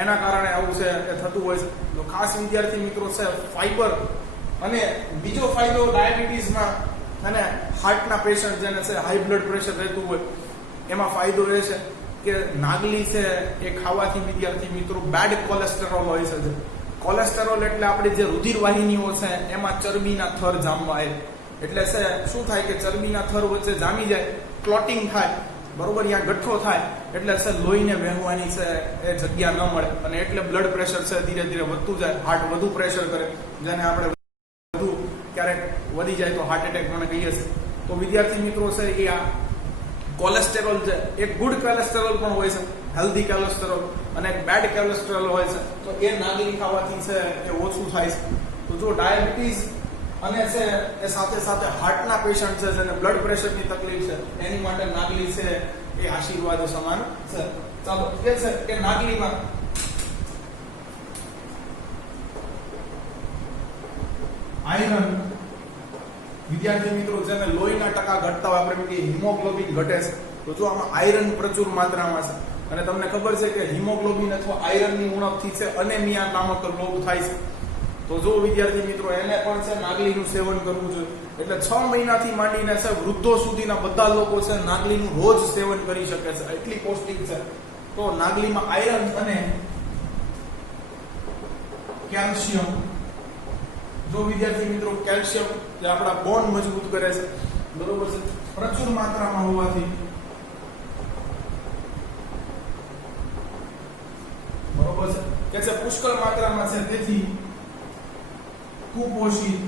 એના કારણે આવું છે એ થતું હોય છે. તો ખાસ વિદ્યાર્થી મિત્રો છે ફાઈબર. અને બીજો ફાયદો ડાયાબિટીસમાં અને હાર્ટના પેશન્ટ જેને છે હાઈ બ્લડ પ્રેશર રહેતું હોય એમાં ફાયદો એ છે કે નાગલી છે એ ખાવાથી વિદ્યાર્થી મિત્રો બેડ કોલેસ્ટેરોલ હોય છે. કોલેસ્ટેરોલ એટલે આપણી જે રુધિર વાહિનીઓ છે એમાં ચરબીના થર જામવા આવે, એટલે છે શું થાય કે ચરબીના થર વચ્ચે જામી જાય, ક્લોટિંગ થાય બરોબર, ત્યાં ગઠ્ઠો થાય એટલે છે લોહીને વહેવાની છે એ જગ્યા ન મળે અને એટલે બ્લડ પ્રેશર છે ધીરે ધીરે વધતું જાય, હાર્ટ વધુ પ્રેશર કરે, જેને આપણે વધુ ક્યારેક વધી જાય તો હાર્ટ એટેક મને કહીએ છીએ. તો વિદ્યાર્થી મિત્રો છે એ આ કોલેસ્ટેરોલ છે એક ગુડ કોલેસ્ટેરોલ પણ હોય છે, હેલ્ધી કોલેસ્ટેરોલ, અને એક બેડ કોલેસ્ટેરોલ હોય છે. તો એ નાગલી ખાવાથી છે એ ઓછું થાય છે. તો જો ડાયાબિટીસ અને છે એ સાથે સાથે હાર્ટના પેશન્ટ છે જેને બ્લડ પ્રેશરની તકલીફ છે એની માટે નાગલી છે એ આશીર્વાદ સમાન છે. ચાલો કે છે કે નાગલીમાં આયરન વિદ્યાર્થી મિત્રો જેને લોહીના ટકા ઘટતા હોય, આપણે કહીએ હિમોગ્લોબિન ઘટે છે, તો જો આમાં આયરન પ્રચુર માત્રામાં છે. અને તમને ખબર છે કે હિમોગ્લોબિન અથવા આયરનની ઉણપથી છે અનેમિયા નામક રોગ થાય છે. તો જો વિદ્યાર્થી મિત્રો એને પણ છે નાગલીનું સેવન કરવું જોઈએ. એટલે 6 મહિનાથી માંડીને છે વૃદ્ધો સુધીના બધા લોકો છે નાગલીનું રોજ સેવન કરી શકે છે, એટલી પૌષ્ટિક છે. તો નાગલીમાં આયરન અને કેલ્શિયમ, જો વિદ્યાર્થી મિત્રો કેલ્શિયમ જે આપણા બોન મજબૂત કરે છે બરોબર છે, પ્રચુર માત્રામાં હોવાથી બરોબર છે કે છે પુષ્કળ માત્રામાં છે, તેથી કુપોષિત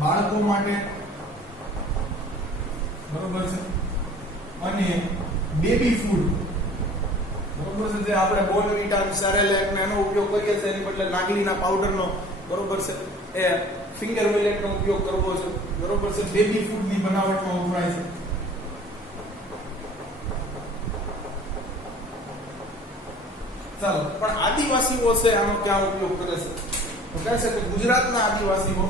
બાળકો માટે બરોબર છે અને બેબી ફૂડ બરોબર છે, જે આપણે બોર્નવિટા, સેરેલેક ને એનો ઉપયોગ કરીએ છીએ એની બદલે નાગલીના પાવડરનો બરોબર છે એ ફિંગર મિલેટનો ઉપયોગ કરવો છે બરોબર છે, બેબી ફૂડની બનાવટમાં વપરાય છે. ચાલો, પણ આદિવાસીઓ છે આનો ક્યાં ઉપયોગ કરે છે? તો કહે છે કે ગુજરાતના આદિવાસીઓ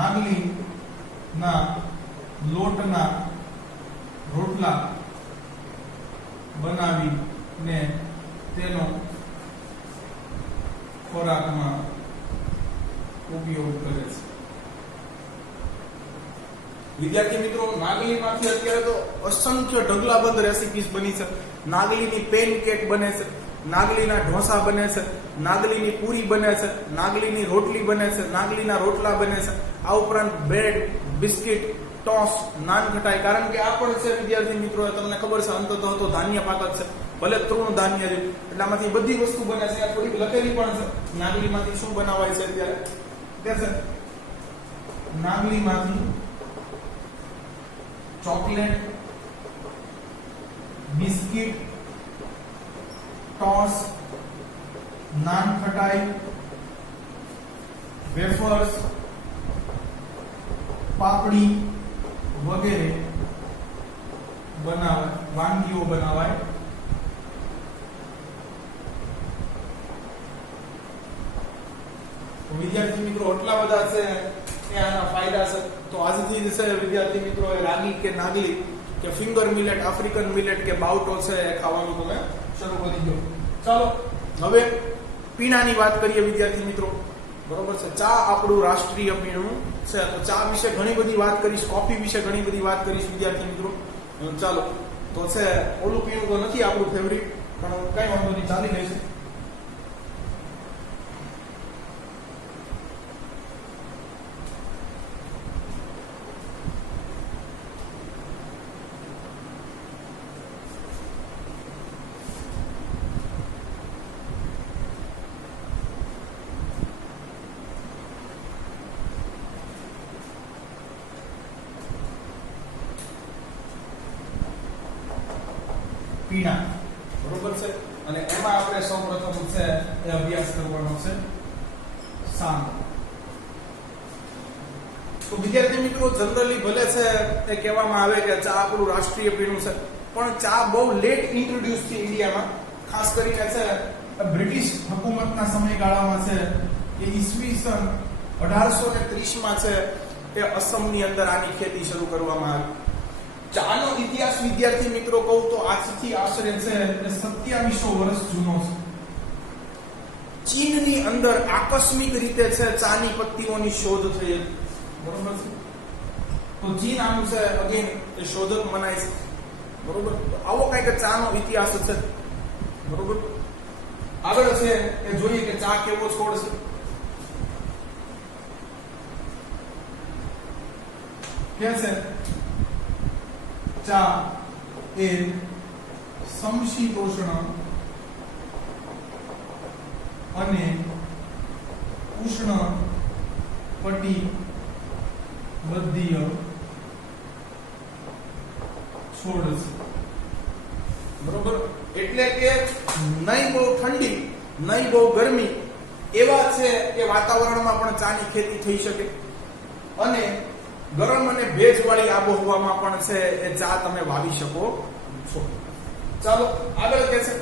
નાગલીના લોટના રોટલા બનાવીને તેનો ખોરાકમાં ઉપયોગ કરે છે. વિદ્યાર્થી મિત્રો, નાગલીમાંથી અત્યારે તો અસંખ્ય ઢગલાબંધ રેસિપીસ બની છે. નાગલીની પેનકેક બને છે, નાગલીના ઢોસા બને છે, નાગલીની પૂરી બને છે, નાગલીની રોટલી બને છે, નાગલીના રોટલા બને છે. આ ઉપરાંત બ્રેડ, બિસ્કિટ, ટોસ, નાન ખટાઈ. કારણ કે આ પણ છે વિદ્યાર્થી મિત્રો, તમને ખબર છે અંતતઃ તો ધાન્ય પાક જ છે, ભલે તૃણ ધાન્ય છે, એટલે આમાંથી બધી વસ્તુ બને છે. આ થોડીક લખેલી પણ છે નાગલીમાંથી શું બનાવાય છે. અત્યારે કે છે નાગલીમાંથી ચોકલેટ, બિસ્કિટ, ટોસ, નાન ખટાઈ, વેફર્સ, પાપડી વગેરે વાનગીઓ બનાવાય. વિદ્યાર્થી મિત્રો, આટલા બધા છે એ આના ફાયદા છે. તો આજથી જ છે વિદ્યાર્થી મિત્રો, એ રાગી કે નાગલી કે ફિંગર મિલેટ, આફ્રિકન મિલેટ કે બાઉટો છે એ ખાવાનું તમે શરૂ કરી દો. ચાલો હવે પીણાની વાત કરીએ વિદ્યાર્થી મિત્રો. બરોબર છે, ચા આપણું રાષ્ટ્રીય પીણું છે. તો ચા વિશે ઘણી બધી વાત કરીશ, કોફી વિશે ઘણી બધી વાત કરીશ વિદ્યાર્થી મિત્રો. ચાલો તો છે ઓલું પીણું તો નથી આપણું ફેવરિટ, પણ કઈ વાંધો નહીં, ચાલી રહેશે. પીણા, બરોબર છે. અને એમાં આપણે સૌપ્રથમ છે એ અભ્યાસ કરવાનો છે સાંગ. તો વિદ્યાર્થી મિત્રો, જનરલી ભલે છે એ કહેવામાં આવે કે ચા આપણું રાષ્ટ્રીય પીણું છે, પણ ચા બહુ લેટ ઇન્ટ્રોડ્યુસ થઈ ઇન્ડિયામાં. ખાસ કરીને છે બ્રિટિશ હુકુમતના સમયગાળામાં છે કે ઈસવીસન 1830 છે એ અસમની અંદર આની ખેતી શરૂ કરવામાં આવી. ચાનો ઇતિહાસ વિદ્યાર્થી મિત્રો કહું તો આજથી આશરે છે 2700 વર્ષ જૂનો છે. ચીનની અંદર આકસ્મિક રીતે છે ચાની પત્તીઓની શોધ થઈ હતી. બરોબર છે, તો ચીન આનું છે અગેન એ શોધક મનાય છે. બરોબર, આવો કઈક ચાનો ઇતિહાસ છે. બરોબર, આગળ છે એ જોઈએ કે ચા કેવો છોડ છે. કે છે ચા એ સમશીતોષ્ણ અને ઉષ્ણ કટિબંધીય છોડ છે. બરોબર, એટલે કે નહીં બહુ ઠંડી નહીં બહુ ગરમી એવા છે કે વાતાવરણમાં પણ ચાની ખેતી થઈ શકે, અને ગરમ અને ભેજવાળી આબોહવામાં પણ છે એ ચા તમે વાવી શકો છો. ચાલો આગળ કે છે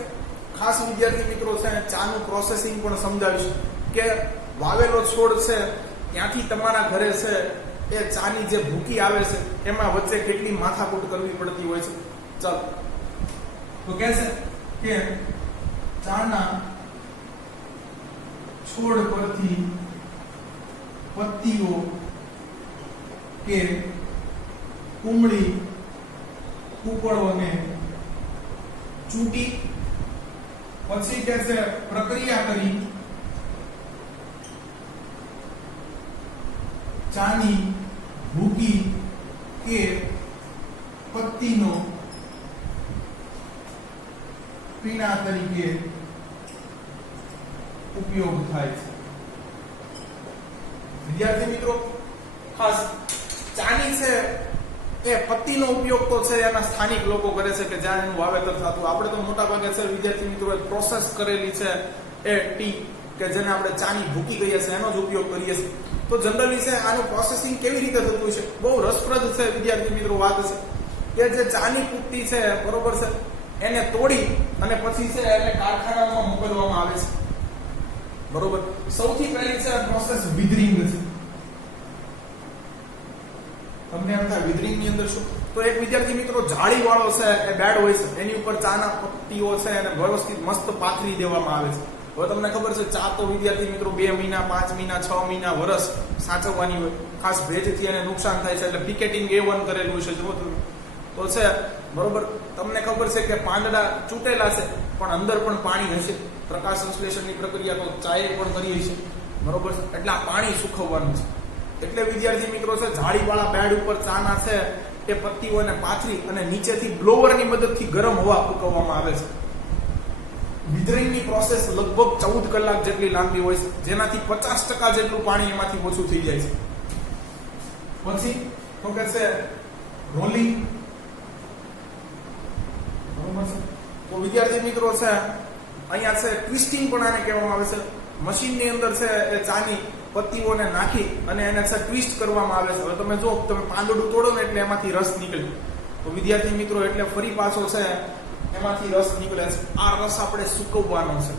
ખાસ વિદ્યાર્થી મિત્રો છે ચાનું પ્રોસેસિંગ પણ સમજાવીશ કે વાવેલો છોડ છે ત્યાંથી તમારા ઘરે છે એ ચાની જે ભૂકી આવે છે એમાં વચ્ચે કેટલી માથાકૂટ કરવી પડતી હોય છે. ચાલો તો કે છે કે ચાના છોડ પરથી પત્તીઓ કે કુમળી કૂપળોને ચૂંટી પછી કે છે પ્રક્રિયા કરી ચાની ભૂકી કે પત્તીનો પીણા તરીકે ઉપયોગ થાય છે. વિદ્યાર્થી મિત્રો, ખાસ ચાની છે એ પત્તીનો ઉપયોગ તો છે એના સ્થાનિક લોકો કરે છે કે જ્યાં એનું વાવેતર થતું. આપણે તો મોટા ભાગે છે વિદ્યાર્થી મિત્રો પ્રોસેસ કરેલી છે એ ટી કે જેને આપણે ચાની ભૂકી કહીએ છીએ એનો જ ઉપયોગ કરીએ છીએ. તો જનરલી છે આનું પ્રોસેસિંગ કેવી રીતે થતું છે, બહુ રસપ્રદ છે વિદ્યાર્થી મિત્રો વાત છે કે જે ચાની પુત્તી છે બરોબર છે એને તોડી અને પછી છે એને કારખાનામાં મોકલવામાં આવે છે. બરોબર, સૌથી પહેલી છે પ્રોસેસ વિધરિંગ છે. તમને એમ થાય વિધરિંગ ની અંદર શું? તો એક વિદ્યાર્થી મિત્રો જાળી વાળો છે એ બેડ હોય છે, એની ઉપર ચાના પટ્ટીઓ છે અને વ્યવસ્થિત મસ્ત પાથરી દેવામાં આવે છે. હવે તમને ખબર છે ચા તો વિદ્યાર્થી મિત્રો 2 મહિના 5 મહિના 6 મહિના વર્ષ સાચવવાની હોય, ખાસ ભેજથી એને નુકસાન થાય છે એટલે પિકેટિંગ A1 કરેલું છે. જો તો છે બરોબર, તમને ખબર છે કે પાંદડા ચૂંટેલા છે પણ અંદર પણ પાણી હશે, પ્રકાશ સંશ્લેષણની પ્રક્રિયા તો ચાએ પણ કરી છે બરોબર, એટલે આ પાણી સુકવવાનું છે. એટલે વિદ્યાર્થી મિત્રો છે જાળીવાળા બેડ ઉપર ચાના છે એ પત્તીઓને પાથરી અને નીચેથી બ્લોવરની મદદથી ગરમ હવા ફૂંકવામાં આવે છે. વિધરિંગની પ્રોસેસ લગભગ 14 કલાક જેટલી લાંબી હોય છે, જેનાથી 50% જેટલું પાણી એમાંથી ઓછું થઈ જાય છે. પછી તો કે છે રોલિંગ, બરોબર છે. તો વિદ્યાર્થી મિત્રો છે અહીંયા છે ટ્વિસ્ટિંગ પણ આને કહેવામાં આવે છે. મશીનની અંદર છે એ ચાની પત્તીઓને નાખી અને એને છે ટ્વિસ્ટ કરવામાં આવે છે. હવે તમે જો તમે પાંદડું તોડો ને એટલે એમાંથી રસ નીકળે, તો વિદ્યાર્થી મિત્રો એટલે ફરી પાછો છે એમાંથી રસ નીકળે છે. આ રસ આપણે સૂકવવાનો છે,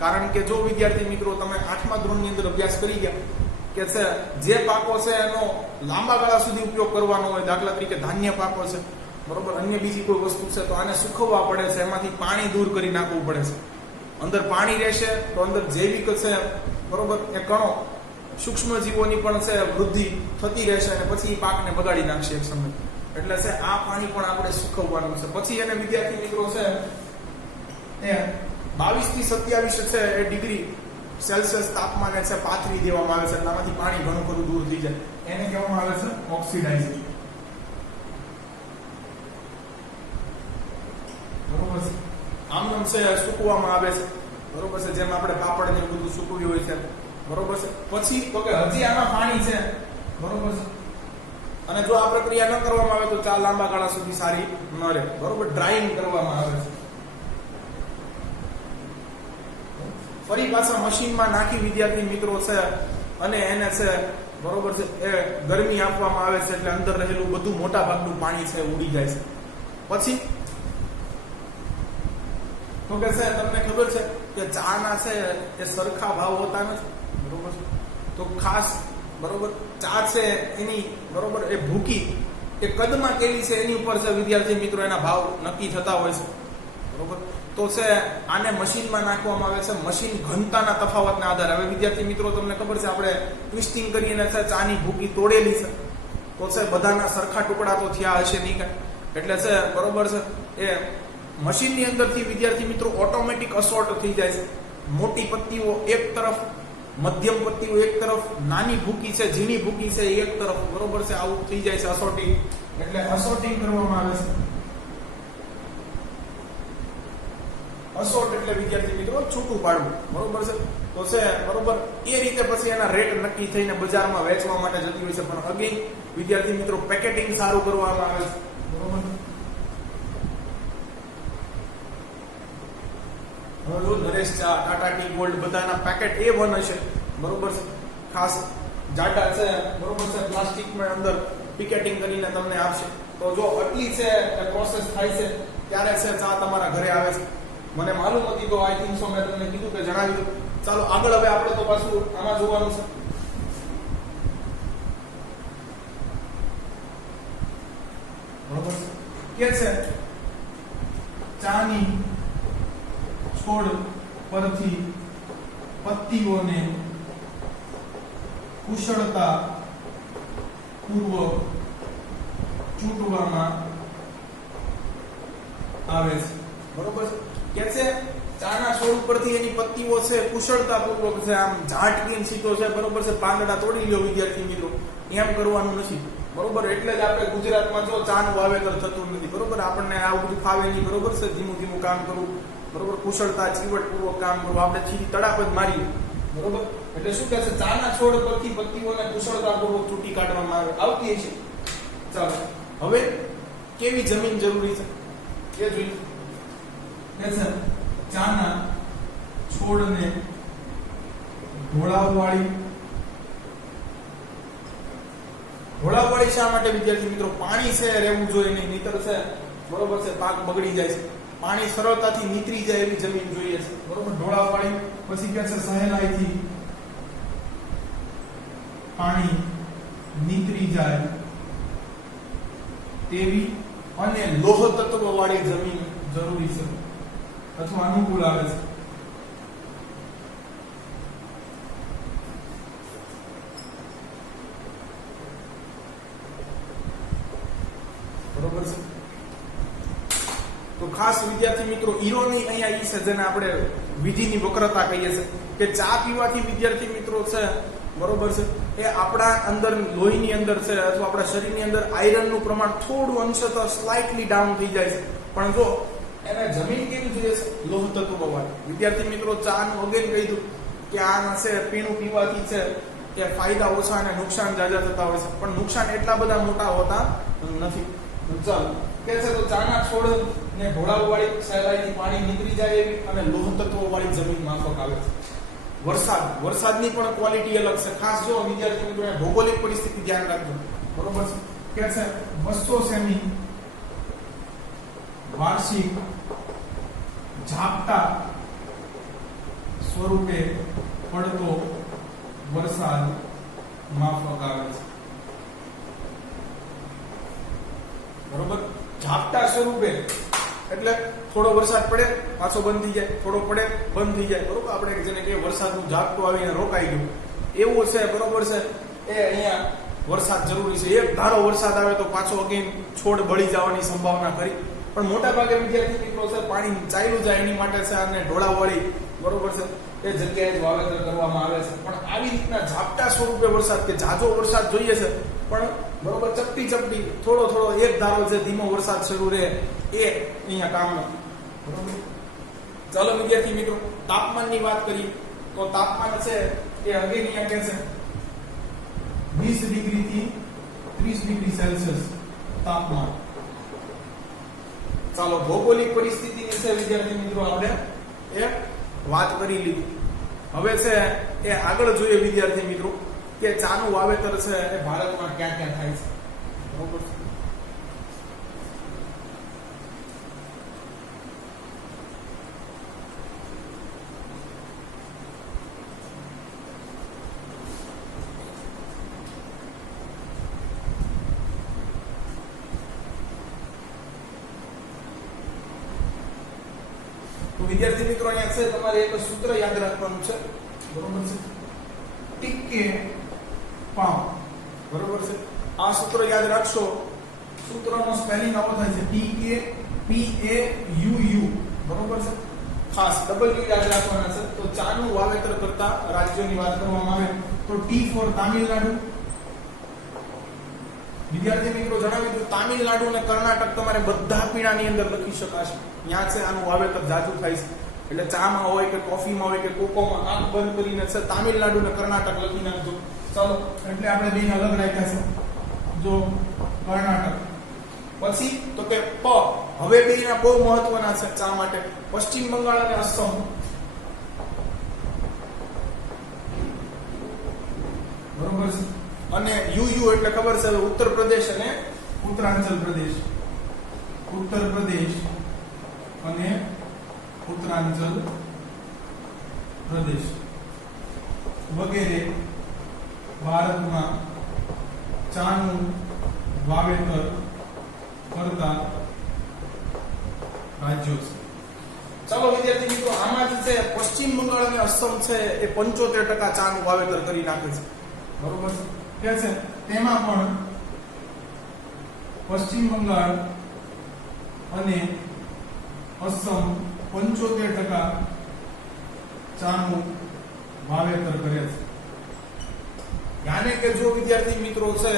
કારણ કે જો વિદ્યાર્થી મિત્રો તમે 8મા ધોરણની અંદર અભ્યાસ કરી ગયા કે છે જે પાકો છે એનો લાંબા ગાળા સુધી ઉપયોગ કરવાનો હોય, દાખલા તરીકે ધાન્ય પાકો છે બરોબર, અન્ય બીજી કોઈ વસ્તુ છે તો આને સૂકવવા પડે છે, એમાંથી પાણી દૂર કરી નાખવું પડે છે. અંદર પાણી રહેશે તો અંદર જૈવિક છે બરોબર એ કણો સૂક્ષ્મ જીવોની પણ છે વૃદ્ધિ થતી રહેશે અને પછી એ પાકને બગાડી નાખશે એક સમય. એટલે છે આ પાણી પણ આપણે સૂકવવાનું છે. પછી એને વિદ્યાર્થી મિત્રો છે એ 22 થી 27 છે એ ડિગ્રી સેલ્સિયસ તાપમાને છે પાથરી દેવામાં આવે છે, એટલે આમાંથી પાણી ઘણું ખરું દૂર થઈ જાય. એને કહેવામાં આવે છે ઓક્સિડાઇઝેશન. બરોબર છે. આમ છે સૂકવવામાં આવે છે બરોબર છે, જેમ આપણે પાપડ ને બધું સૂકવ્યું હોય છે બરોબર છે. પછી તો કે હજી આમાં પાણી છે બરોબર છે, અને જો આ પ્રક્રિયા ન કરવામાં આવે તો ચા લાંબા ગાળા સુધી સારી ન રહે બરોબર. ડ્રાઇંગ કરવામાં આવે છે. ફરી પાછા મશીનમાં નાખી વિદ્યાર્થી મિત્રો છે અને એને છે બરોબર છે એ ગરમી આપવામાં આવે છે, એટલે અંદર રહેલું બધું મોટા ભાગનું પાણી છે ઉડી જાય છે. પછી તો કે છે તમને ખબર છે કે ચાના છે એ સરખા ભાવ હોતા નથી બરોબર છે. તો ખાસ બરોબર ચા છે એની બરોબર એ ભૂકી એ કદમાં કેવી છે એની ઉપર છે વિદ્યાર્થી મિત્રો એના ભાવ નક્કી થતા હોય છે બરોબર. તો છે આને મશીનમાં નાખવામાં આવે છે મશીન ઘનતાના તફાવતના આધારે. હવે વિદ્યાર્થી મિત્રો તમને ખબર છે આપણે ટ્વિસ્ટિંગ કરીને છે ચાની ભૂકી તોડેલી છે, તો છે બધાના સરખા ટુકડા તો થયા હશે નહીં કાંઈ, એટલે છે બરોબર છે એ મશીનની અંદરથી વિદ્યાર્થી મિત્રો ઓટોમેટિક અસોર્ટ થઈ જાય છે. મોટી પત્તીઓ એક તરફ, મધ્યમ પત્તીઓ એક તરફ, નાની ભૂકી છે ઝીણી ભૂકી છે એક તરફ બરોબર છે, આવું થઈ જાય છે અસોર્ટિંગ. એટલે અસોર્ટિંગ કરવામાં આવે છે. અસોર્ટ એટલે વિદ્યાર્થી મિત્રો છૂટું પાડવું બરોબર છે. તો છે બરોબર એ રીતે પછી એના રેટ નક્કી થઈને બજારમાં વેચવા માટે જતી હોય છે. પણ અગેન વિદ્યાર્થી મિત્રો પેકેટિંગ સારું કરવામાં આવે છે બરોબર. હવે નરેશ ચા, ટાટા ટી ગોલ્ડ બધાના પેકેટ A1 હશે બરોબર છે, ખાસ જાડા છે બરોબર છે, પ્લાસ્ટિકમાં અંદર પિકેટિંગ કરીને તમને આપશે. તો જો આટલી છે પ્રોસેસ થાય છે ત્યારે છે ચા તમારા ઘરે આવે છે. મને માલુમ હતી તો આઈ થિંક સો મેં તમને કીધું કે જણાવી દઉં. ચાલો આગળ હવે આપણે તો પાછું આમાં જોવાનું છે. બરોબર કે છે ચાની છોડ પરથી પત્તીઓને કુશળતા પૂર્વક ચૂંટવામાં આવે છે બરોબર કે છે ચાના છોડ ઉપરથી એની પત્તીઓ છે કુશળતાપૂર્વક છે આમ ઝાટકીને સીધો છે બરોબર છે, પાંદડા તોડી લ્યો વિદ્યાર્થી મિત્રો, એમ કરવાનું નથી બરોબર. એટલે જ આપણે ગુજરાતમાં જો ચાનું વાવેતર થતું નથી બરોબર, આપણને આવું બધું ફાવે નહીં બરોબર છે, ધીમું ધીમું કામ કરવું બરોબર, કુશળતા ચીવટપૂર્વક કામ કરવું, આપણે સીધી તડાપ જ મારીએ બરોબર. એટલે શું કહે છે ચાના છોડ પરથી પત્તીઓને કુશળતાપૂર્વક ચૂંટી કાઢવામાં આવે આવતી છે. ચાલો હવે કેવી જમીન જરૂરી છે એ જોઈએ. ચાના છોડને ઢોળાવવાળી શા માટે વિદ્યાર્થી મિત્રો? પાણી છે રહેવું જોઈએ નહીં, નહીતર છે બરોબર છે પાક બગડી જાય છે. પાણી સરળતાથી નીતરી જાય એવી જમીન જોઈએ છે બરોબર, ઢોળાવવાળી. પછી કે છે સહેલાઈથી પાણી નીતરી જાય તેવી અને લોહ તત્વ વાળી જમીન જરૂરી છે અથવા અનુકૂળ આવે છે. બરોબર છે. તો ખાસ વિદ્યાર્થી મિત્રો ઈરોની અહીંયા ઈ છે જેને આપણે વિધિની વક્રતા કહીએ છીએ કે ચા પીવાથી વિદ્યાર્થી મિત્રો છે બરોબર છે એ આપણા અંદર લોહીની અંદર છે અથવા આપણા શરીરની અંદર આયરનનું પ્રમાણ થોડું અંશતઃ સ્લાઇટલી ડાઉન થઈ જાય છે, પણ જો એને જમીન કેવી જોઈએ છે લોહ તત્વ વાળી. વિદ્યાર્થી મિત્રો ચાનું અગેન કહી દઉં કે આ છે પીણું પીવાથી છે કે ફાયદા ઓછા અને નુકસાન જાજા થતા હોય છે, પણ નુકસાન એટલા બધા મોટા હોતા નથી. ચાલો કે છે તો ચાના છોડ ને ઢોળાવ વાળી સહેલાઈથી પાણી નીકળી જાય એવી અને લોહ તત્વ વાળી જમીન માફક આવે છે. વરસાદની પણ ક્વોલિટી અલગ છે. ખાસ જો વિદ્યાર્થી મિત્રો ભૌગોલિક પરિસ્થિતિ ધ્યાન રાખજો. બરોબર છે કે છે 200 સેમી વાર્ષિક ઝાપટા સ્વરૂપે પડતો વરસાદ માફક આવે છે. બરોબર, ઝાપટા સ્વરૂપે એટલે થોડો વરસાદ પડે પાછો બંધ થઈ જાય, થોડો પડે બંધ થઈ જાય. બરોબર, આપણે જેને કે વરસાદનું ઝાપટું આવીને રોકાઈ ગયું એવું છે. બરોબર છે, એ અહીંયા વરસાદ જરૂરી છે. એક ધારો વરસાદ આવે તો પાછો અગેન છોડ બળી જવાની સંભાવના ખરી, પણ મોટા ભાગે વિદ્યાર્થી મિત્રો છે પાણી ચાલ્યું જાય એની માટે છે અને ઢોળાવવાળી બરોબર છે એ જગ્યાએ જ વાવેતર કરવામાં આવે છે. પણ આવી રીતના ઝાપટા સ્વરૂપે વરસાદ કે ઝાઝો વરસાદ જોઈએ છે પણ બરોબર ચપટી ચપટી થોડો થોડો એક ધારો જે ધીમો વરસાદ શરૂ રહે એ અહીંયા કામનો. બરોબર, ચાલો વિદ્યાર્થી મિત્રો તાપમાનની વાત કરીએ તો તાપમાન છે એ અગેન અહીંયા કે છે 20 ડિગ્રી થી 30 ડિગ્રી સેલ્સિયસ તાપમાન. ચાલો ભૌગોલિક પરિસ્થિતિની છે વિદ્યાર્થી મિત્રો આપણે એ વાત કરી લીધી. હવે છે એ આગળ જોઈએ વિદ્યાર્થી મિત્રો કે ચાનું વાવેતર છે એ ભારતમાં ક્યાં ક્યાં થાય છે. બરોબર છે, વિદ્યાર્થી મિત્રો અહીંયા છે તમારે એક સૂત્ર યાદ રાખવાનું છે. બરોબર છે, ટીકે પાઉ. બરોબર છે, આ સૂત્ર યાદ રાખશો. સૂત્રનો સ્પેલિંગ આવો થાય છે ટીકે PAUU. બરોબર છે, ખાસ ડબલ ટી યાદ રાખવાના છે. તો ચાનું વાવેતર કરતા રાજ્યોની વાત કરવામાં આવે તો ટી ફોર તામિલનાડુ. વિદ્યાર્થી મિત્રો જણાવી દઉં તામિલનાડુ અને કર્ણાટક તમારે બધા પીણાની અંદર લખી શકાશે. ત્યાં છે આનું વાવેતર જાજુ થાય છે. એટલે ચામાં હોય કે કોફીમાં હોય કે કોકોમાં આંખ બંધ કરીને છે તામિલનાડુ અને કર્ણાટક લખી નાખજો. ચાલો, એટલે આપણે બેને અલગ રાખ્યા છે. જો કર્ણાટક પછી તો કે પ, હવે બેના બહુ મહત્વના છે ચા માટે. પશ્ચિમ બંગાળ અને અસમ. બરોબર છે, અને યુ એટલે ખબર છે ઉત્તર પ્રદેશ અને ઉત્તરાંચલ પ્રદેશ. ઉત્તર પ્રદેશ અને ઉત્તરાંચલ પ્રદેશ વગેરે ભારતમાં ચાનું વાવેતર કરતા રાજ્યો છે. ચાલો વિદ્યાર્થી મિત્રો આમાં જ છે પશ્ચિમ બંગાળ અને અસમ છે એ 75% ચાનું વાવેતર કરી નાખે છે. બરોબર કે છે, તેમાં પણ પશ્ચિમ બંગાળ અને અસમ 75% ચાનું વાવેતર કરે છે. યાને કે જો વિદ્યાર્થી મિત્રો છે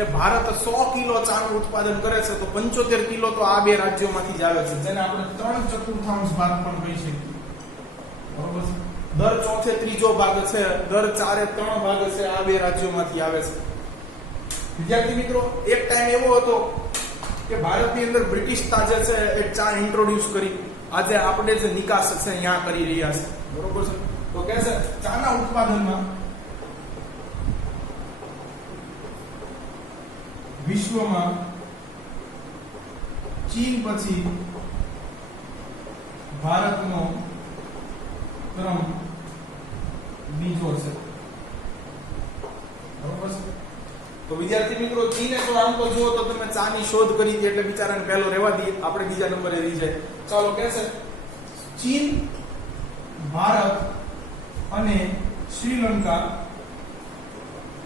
એ ભારત 100 કિલો ચાનું ઉત્પાદન કરે છે તો 75 કિલો તો આ બે રાજ્યોમાંથી જ આવે છે, જેને આપણે 3/4 ભાગ પણ કહી શકીએ. બરોબર છે, દર ચોથે ત્રીજો ભાગ છે, દર ચારે 3 ભાગ છે આ બે રાજ્યોમાંથી આવે છે. વિદ્યાર્થી મિત્રો એક ટાઈમ એવો હતો કે ભારતની અંદર બ્રિટિશ તાજે છે એ ચા ઇન્ટ્રોડ્યુસ કરી. આજે આપણે જે નિકાસ છે અહીંયા કરી રહ્યા છે. બરોબર છે, તો કે છે ચાના ઉત્પાદનમાં વિશ્વમાં ચીન પછી ભારતનો ક્રમ બીજો છે. બરોબર છે, તો વિદ્યાર્થી મિત્રો ચીને તો આમ તો જુઓ તો તમે ચાની શોધ કરી હતી એટલે બિચારાને પહેલો રહેવા દઈએ, આપણે બીજા નંબરે રહી જાય. ચાલો કે છે ચીન, ભારત અને શ્રીલંકા,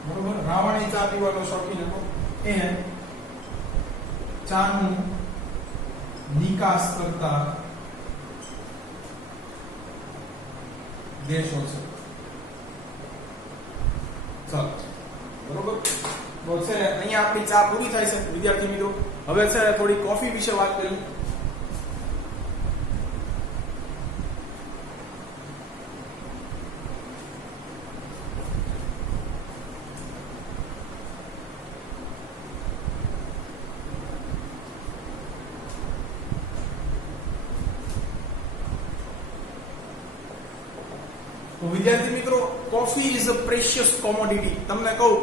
બરોબર, રાવણી ચા પીવાનો શોખીન હતો, એ ચાનું નિકાસ કરતા દેશો છે. ચાલો બરોબર, તો છે અહીંયા આપણી ચા પૂરી થાય છે વિદ્યાર્થી મિત્રો. હવે છે થોડી કોફી વિશે વાત કરીએ. તો વિદ્યાર્થી મિત્રો, coffee is a precious commodity. તમને કહું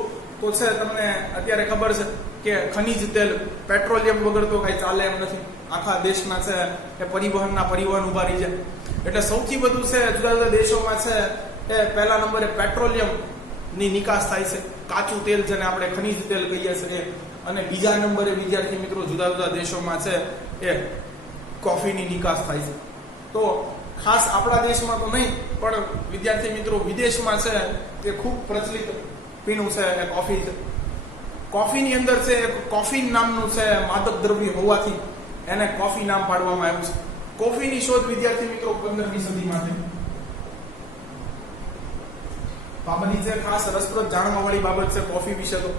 તો છે, તમને અત્યારે ખબર છે કે ખનિજ તેલ, પેટ્રોલિયમ વગર તો કઈ ચાલે એમ નથી. આખા દેશના છે એ પરિવહન ઉભા રહી જાય. એટલે સૌથી વધુ છે જુદા જુદા દેશોમાં છે એ પહેલા નંબરે પેટ્રોલિયમ ની નિકાસ થાય છે, કાચું તેલ જેને આપણે ખનિજ તેલ કહીએ છીએ. અને બીજા નંબરે વિદ્યાર્થી મિત્રો જુદા જુદા દેશોમાં છે એ કોફીની નિકાસ થાય છે. તો ખાસ આપણા દેશમાં તો નહીં, પણ વિદ્યાર્થી મિત્રો વિદેશમાં છે તે ખૂબ પ્રચલિત પીણું છે એ કોફી છે. કોફીની અંદર છે કોફીન નામનું છે માદક દ્રવ્ય હોવાથી એને કોફી નામ પાડવામાં આવ્યું છે. કોફીની શોધ વિદ્યાર્થી મિત્રો 15મી સદીમાં થઈ. આ બધી છે ખાસ રસપ્રદ જાણવા વાળી બાબત છે કોફી વિશે. તો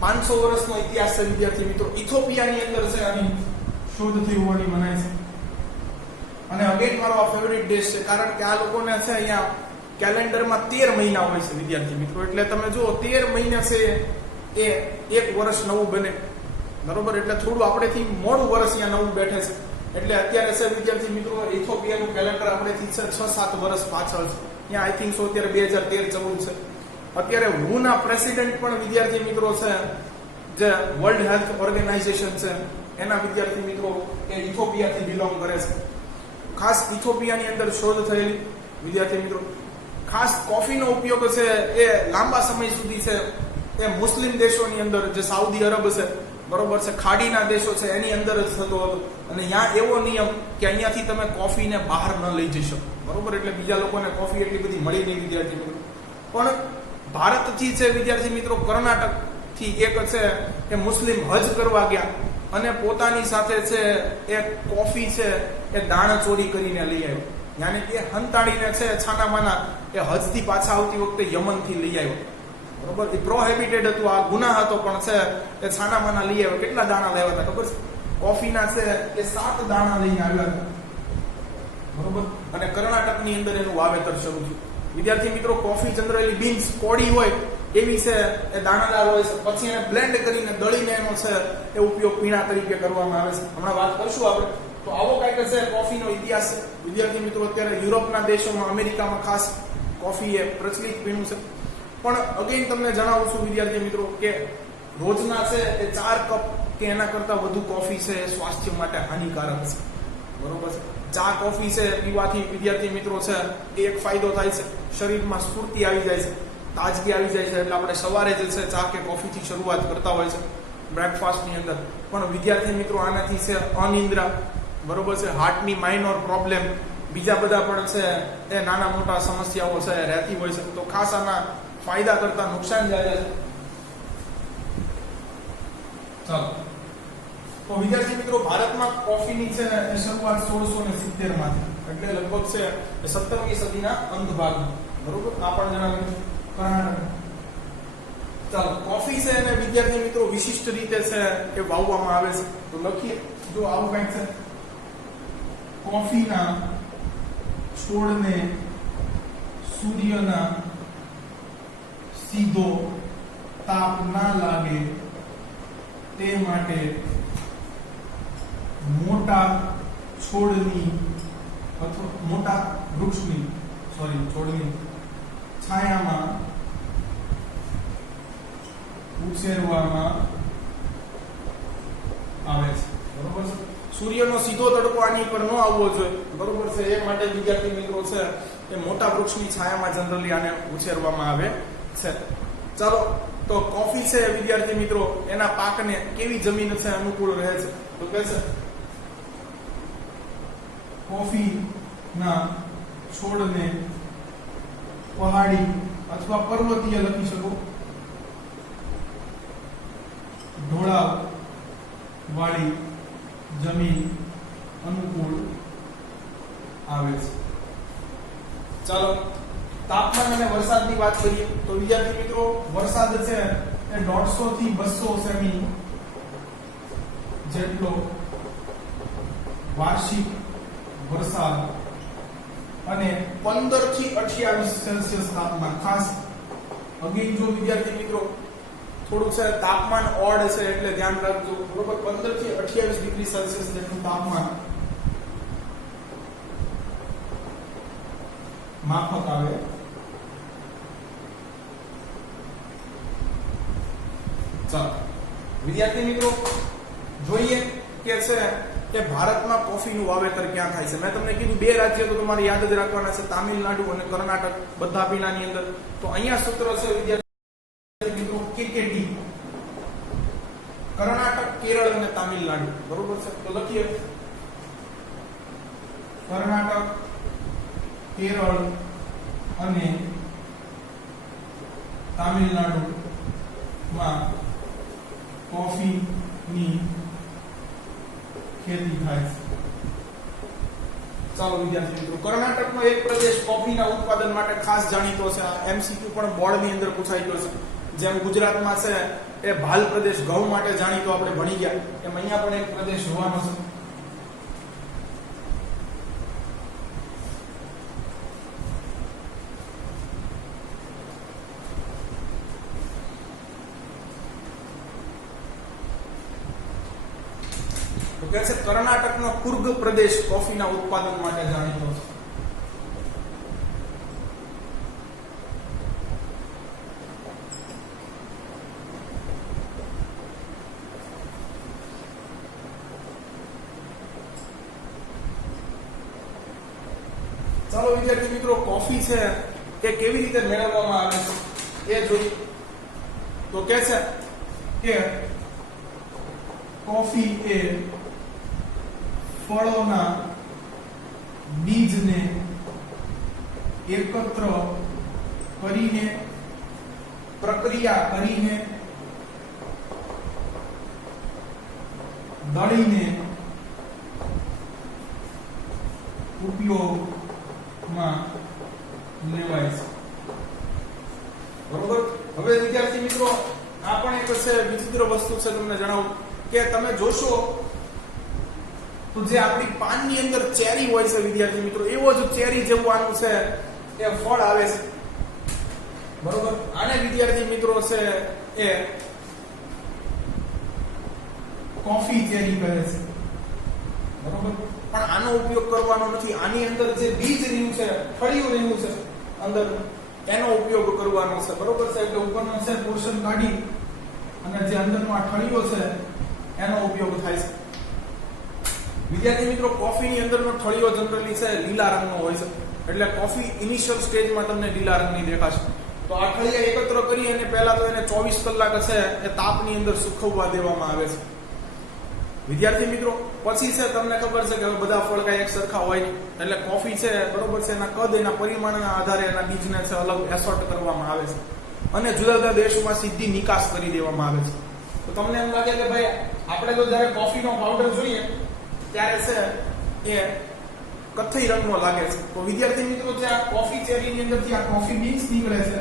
500 વર્ષનો ઇતિહાસ છે વિદ્યાર્થી મિત્રો. ઇથોપિયાની અંદર છે આની શોધ થઈ હોવાની મનાય છે. અને અગેન મારો આ ફેવરિટ દેશ છે, કારણ કે આ લોકોને છે અહીંયા કેલેન્ડરમાં 13 મહિના હોય છે વિદ્યાર્થી મિત્રો. એટલે તમે જુઓ 13 મહિના છે એ એક વર્ષ નવું બને, બરોબર. એટલે થોડું આપણેથી મોડું વર્ષ અહીંયા નવું બેઠે છે. એટલે અત્યારે છે વિદ્યાર્થી મિત્રો ઇથોપિયાનું કેલેન્ડર આપણેથી છે 6-7 વર્ષ પાછળ છે. ત્યાં આઈ થિંક સો અત્યારે 2013-14 છે. અત્યારે હુના પ્રેસિડેન્ટ પણ વિદ્યાર્થી મિત્રો છે જે વર્લ્ડ હેલ્થ ઓર્ગેનાઇઝેશન છે એના વિદ્યાર્થી મિત્રો એ ઇથોપિયાથી બિલોંગ કરે છે. ખાસ ઇથોપિયાની અંદર શોધ થયેલી વિદ્યાર્થી મિત્રો. ખાસ કોફીનો ઉપયોગ છે એ લાંબા સમય સુધી છે એ મુસ્લિમ દેશોની અંદર, જે સાઉદી અરબ છે, બરોબર છે, ખાડીના દેશો છે એની અંદર જ થતો હતો. અને ત્યાં એવો નિયમ કે અહીંયાથી તમે કોફીને બહાર ન લઈ જઈ શકો, બરોબર. એટલે બીજા લોકોને કોફી એટલી બધી મળી નહીં વિદ્યાર્થી મિત્રો. પણ ભારતથી છે વિદ્યાર્થી મિત્રો કર્ણાટક થી એક છે એ મુસ્લિમ હજ કરવા ગયા અને પોતાની સાથે છે એ કોફી છે એ દાણા ચોરી કરીને લઈ આવ્યો. યાની કે હંતાડીને છે છાનામાના એ હજથી પાછા આવતી વખતે યમનથી લઈ આવ્યો, બરોબર. એ પ્રોહિબિટેડ હતું, આ ગુનાહ હતો, પણ છે એ છાનામાના લઈ આવ્યો. કેટલા દાણા લાવ્યા હતા ખબર છે? કોફીના છે એ 7 દાણા લઈને આવ્યા હતા, બરોબર. અને કર્ણાટકની અંદર એનું વાવેતર શરૂ થયું. વિદ્યાર્થી મિત્રો, કોફી જનરલી બીન્સ કોડી હોય એવી છે એ દાણાદાર હોય છે. પછી એને બ્લેન્ડ કરીને દળીને એનો છે એ ઉપયોગ પીણા તરીકે કરવામાં આવે છે. હમણાં વાત કરશું આપણે. તો આવો કંઈક છે કોફીનો ઇતિહાસ છે વિદ્યાર્થી મિત્રો. અત્યારે યુરોપના દેશોમાં, અમેરિકામાં ખાસ કોફી એ પ્રચલિત પીણું છે. પણ અગેન તમને જણાવું છું વિદ્યાર્થી મિત્રો કે રોજના છે એ 4 કપ કે એના કરતા વધુ કોફી છે એ સ્વાસ્થ્ય માટે હાનિકારક છે, બરોબર છે. ચા કોફી છે પીવાથી વિદ્યાર્થી મિત્રો છે એ એક ફાયદો થાય છે, શરીરમાં સ્ફૂર્તિ આવી જાય છે, તાજગી આવી જાય છે. એટલે આપણે સવારે જે છે ચા કે કોફીથી શરૂઆત કરતા હોય છે બ્રેકફાસ્ટની અંદર. પણ વિદ્યાર્થી મિત્રો આનાથી છે અનિદ્રા, બરોબર છે, હાર્ટની માઇનોર પ્રોબ્લેમ, બીજા બધા પણ છે એ નાના મોટા સમસ્યાઓ છે રહેતી હોય છે. તો ખાસ આના ફાયદા કરતા નુકસાન જાય છે. ચાલો, તો વિદ્યાર્થી મિત્રો ભારતમાં કોફીની છે એ શરૂઆત 1670 માં થઈ. એટલે લગભગ છે 17મી સદીના અંત ભાગમાં, બરોબર. આ પણ જણાવ્યું કર્ણાટક. ચાલો, કોફી છે અને વિદ્યાર્થી મિત્રો વિશિષ્ટ રીતે છે એ વાવવામાં આવે છે. તો લખીએ, જો આવું કંઈક છે. કોફીના છોડને સૂર્યના સીધો તાપ ના લાગે તે માટે મોટા છોડની અથવા મોટા વૃક્ષની છોડની છાયામાં ઉછેરવામાં આવે છે, બરોબર છે. સૂર્યનો સીધો તડકો આની પર ન આવવો જોઈએ, બરોબર છે. એ માટે વિદ્યાર્થી મિત્રો છે એ મોટા વૃક્ષની છાયામાં જનરલી આને ઉછેરવામાં આવે છે. ચાલો, તો કોફી છે વિદ્યાર્થી મિત્રો એના પાકને કેવી જમીન છે અનુકૂળ રહે છે? તો કે છે કોફી ના છોડને પહાડી અથવા પર્વતીય લખી શકો ઢોળાવ વાળી જમીન અનુકૂળ આવે છે. ચાલો તાપમાન અને વરસાદની વાત કરીએ તો વિદ્યાર્થી મિત્રો વરસાદ છે એ 150 થી 200 સેમી જેટલો વાર્ષિક વરસાદ અને 15 થી 28 સેલ્સિયસ તાપમાન. ખાસ અગેન જો વિદ્યાર્થી મિત્રો થોડું છે તાપમાન ઓડ છે એટલે ધ્યાન રાખજો બરોબર. 15 થી 28 ડિગ્રી સેલ્સિયસ જેટલું તાપમાન માફક આવે. ચાલો વિદ્યાર્થી મિત્રો જોઈએ કે છે કે ભારતમાં કોફીનું વાવેતર ક્યાં થાય છે. મેં તમને કીધું બે રાજ્ય તો તમારે યાદ જ રાખવાના છે, તામિલનાડુ અને કર્ણાટક, બધા પીણાની અંદર. તો અહીંયા સૂત્ર છે વિદ્યાર્થી મિત્રો કેકેટી, કર્ણાટક, કેરળ અને તામિલનાડુ, બરોબર છે. તો લખીએ કર્ણાટક, કેરળ અને તામિલનાડુ માં કોફીની ખેતી થાય છે. ચાલો વિદ્યાર્થી મિત્રો કર્ણાટકનો એક પ્રદેશ કોફીના ઉત્પાદન માટે ખાસ જાણીતો છે. એમસીક્યુ પણ બોર્ડની અંદર પૂછાઈ ગયો છે. જેમ ગુજરાતમાં છે એ ભાલ પ્રદેશ ઘઉં માટે જાણીતો આપણે ભણી ગયા, એમ અહીંયા પણ એક પ્રદેશ હોવાનો છે. કે છે કર્ણાટકનો કુર્ગ પ્રદેશ કોફીના ઉત્પાદન માટે જાણીતો છે. ચાલો વિદ્યાર્થી મિત્રો કોફી છે એ કેવી રીતે મેળવવામાં આવે છે એ જોઈએ. તો કે છે કે કોફી એ ફળોના બીજને એકત્ર કરીને પ્રક્રિયા કરીને દળીને ઉપયોગમાં લેવાય છે. બરોબર. હવે વિદ્યાર્થી મિત્રો આ પણ એક છે વિચિત્ર વસ્તુ છે, તમને જણાવું કે તમે જોશો તો જે આપણી પાનની અંદર ચેરી હોય છે વિદ્યાર્થી મિત્રો, એવો જ ચેરી જેવું આનું છે એ ફળ આવે છે. બરોબર. આને વિદ્યાર્થી મિત્રો છે એ કોફી ચેરી કહે છે. બરોબર. પણ આનો ઉપયોગ કરવાનો નથી. આની અંદર જે બીજ રહ્યું છે, ફળિયું રહ્યું છે અંદર, એનો ઉપયોગ કરવાનો છે. બરોબર છે. એટલે ઉપરનો છે પોર્શન કાઢી અને જે અંદરનો આ ઠળિયો છે એનો ઉપયોગ થાય છે. વિદ્યાર્થી મિત્રો કોફીની અંદરનો ઠળિયો જનરલી છે લીલા રંગનો હોય છે, એટલે કોફી ઇનિશિયલ સ્ટેજમાં તમને લીલા રંગની દેખાશે. તો આ ઠળિયા એકત્ર કરી અને પહેલા તો એને 24 કલાક છે એ તાપની અંદર સુકવવા દેવામાં આવે છે. વિદ્યાર્થી મિત્રો પછી છે તમને ખબર છે કે હવે બધા ફળ કાંઈ એક સરખા હોય નહીં, એટલે કોફી છે બરોબર છે એના કદ, એના પરિમાણના આધારે એના બીજને છે અલગ એસોર્ટ કરવામાં આવે છે અને જુદા જુદા દેશોમાં સીધી નિકાસ કરી દેવામાં આવે છે. તો તમને એમ લાગે કે ભાઈ આપણે તો જ્યારે કોફીનો પાવડર જોઈએ ત્યારે છે એ કથ્થઈ રંગનો લાગે છે. તો વિદ્યાર્થી મિત્રો જે આ કોફી ચેરીની અંદરથી આ કોફી બીન્સ નીકળે છે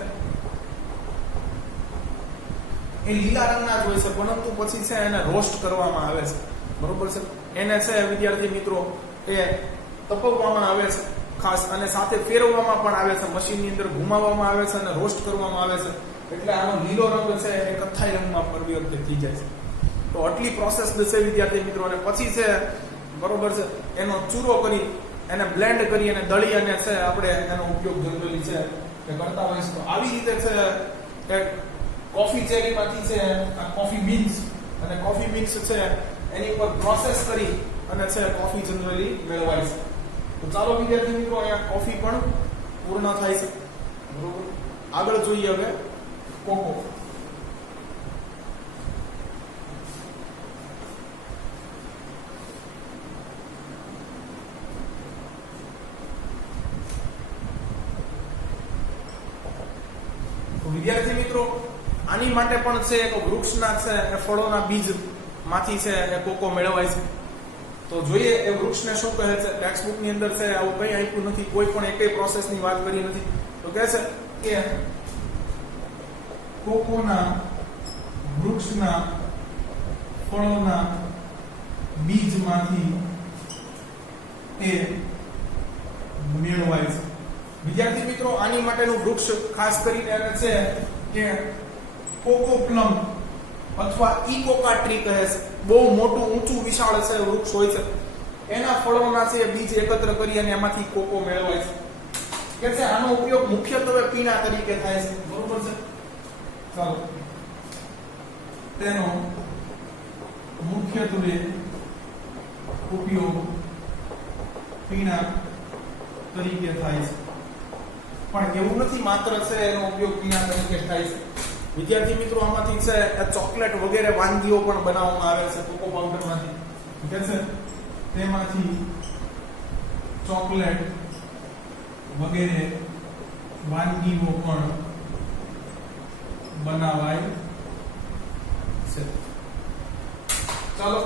એ લીલા રંગના જ હોય છે, પરંતુ પછી છે એને રોસ્ટ કરવામાં આવે છે. બરોબર છે. એને છે વિદ્યાર્થી મિત્રો એ તપવવામાં આવે છે ખાસ, અને સાથે ફેરવવામાં પણ આવે છે, મશીનની અંદર ઘુમાવવામાં આવે છે અને રોસ્ટ કરવામાં આવે છે. એટલે આનો લીલો રંગ છે એ કથ્થાઈ રંગમાં પરિવર્તિત થઈ જાય છે. તો આટલી પ્રોસેસ છે વિદ્યાર્થી મિત્રો. અને પછી છે બરોબર છે એનો ચૂરો કરી એને બ્લેન્ડ કરી અને દળી અને છે આપણે એનો ઉપયોગ જનરલી છે એ કરતા હોઈએ છીએ. તો આવી રીતે છે કોફી ચેરીમાંથી છે આ કોફી બીન્સ અને કોફી મિક્સ છે એની ઉપર પ્રોસેસ કરી અને છે કોફી જનરલી મેળવાય છે. તો ચાલો વિદ્યાર્થી મિત્રો અહીંયા કોફી પણ પૂર્ણ થાય છે. બરોબર. આગળ જોઈએ હવે કોકો. વિદ્યાર્થી મિત્રો, આની માટે પણ છે એક વૃક્ષના છે એ ફળોના બીજ માંથી છે એ કોકો મેળવાય છે. તો જોઈએ એ વૃક્ષને શું કહે છે. ટેક્સ્ટ બુક ની અંદર છે આવું કંઈ આપ્યું નથી, કોઈ પણ એકેય પ્રોસેસની વાત કરી નથી. તો કહે છે કે કોકોના વૃક્ષના ફળોના બીજમાંથી એ મેળવાય છે. વિદ્યાર્થી મિત્રો, આની માટેનું વૃક્ષ ખાસ કરીને એને છે કે કોકો પ્લમ અથવા ઇકોકા ટ્રી કહે છે. બહુ મોટું ઊંચું વિશાળ છે વૃક્ષ હોય છે. એના ફળોના છે બીજ એકત્ર કરી અને એમાંથી કોકો મેળવાય છે. કે છે આનો ઉપયોગ મુખ્યત્વે પીણા તરીકે થાય છે. બરોબર છે? ચાલો, તેનો મુખ્યત્વે ઉપયોગ પીણા તરીકે થાય છે. પણ એવું નથી માત્ર છે એનો ઉપયોગ પીણા તરીકે થાય છે. વિદ્યાર્થી મિત્રો, આમાંથી છે ચોકલેટ વગેરે વાનગીઓ પણ બનાવવામાં આવે છે કોકો પાવડરમાંથી. કે છે તેમાંથી ચોકલેટ વગેરે વાનગીઓ પણ બનાવાય છે. ચાલો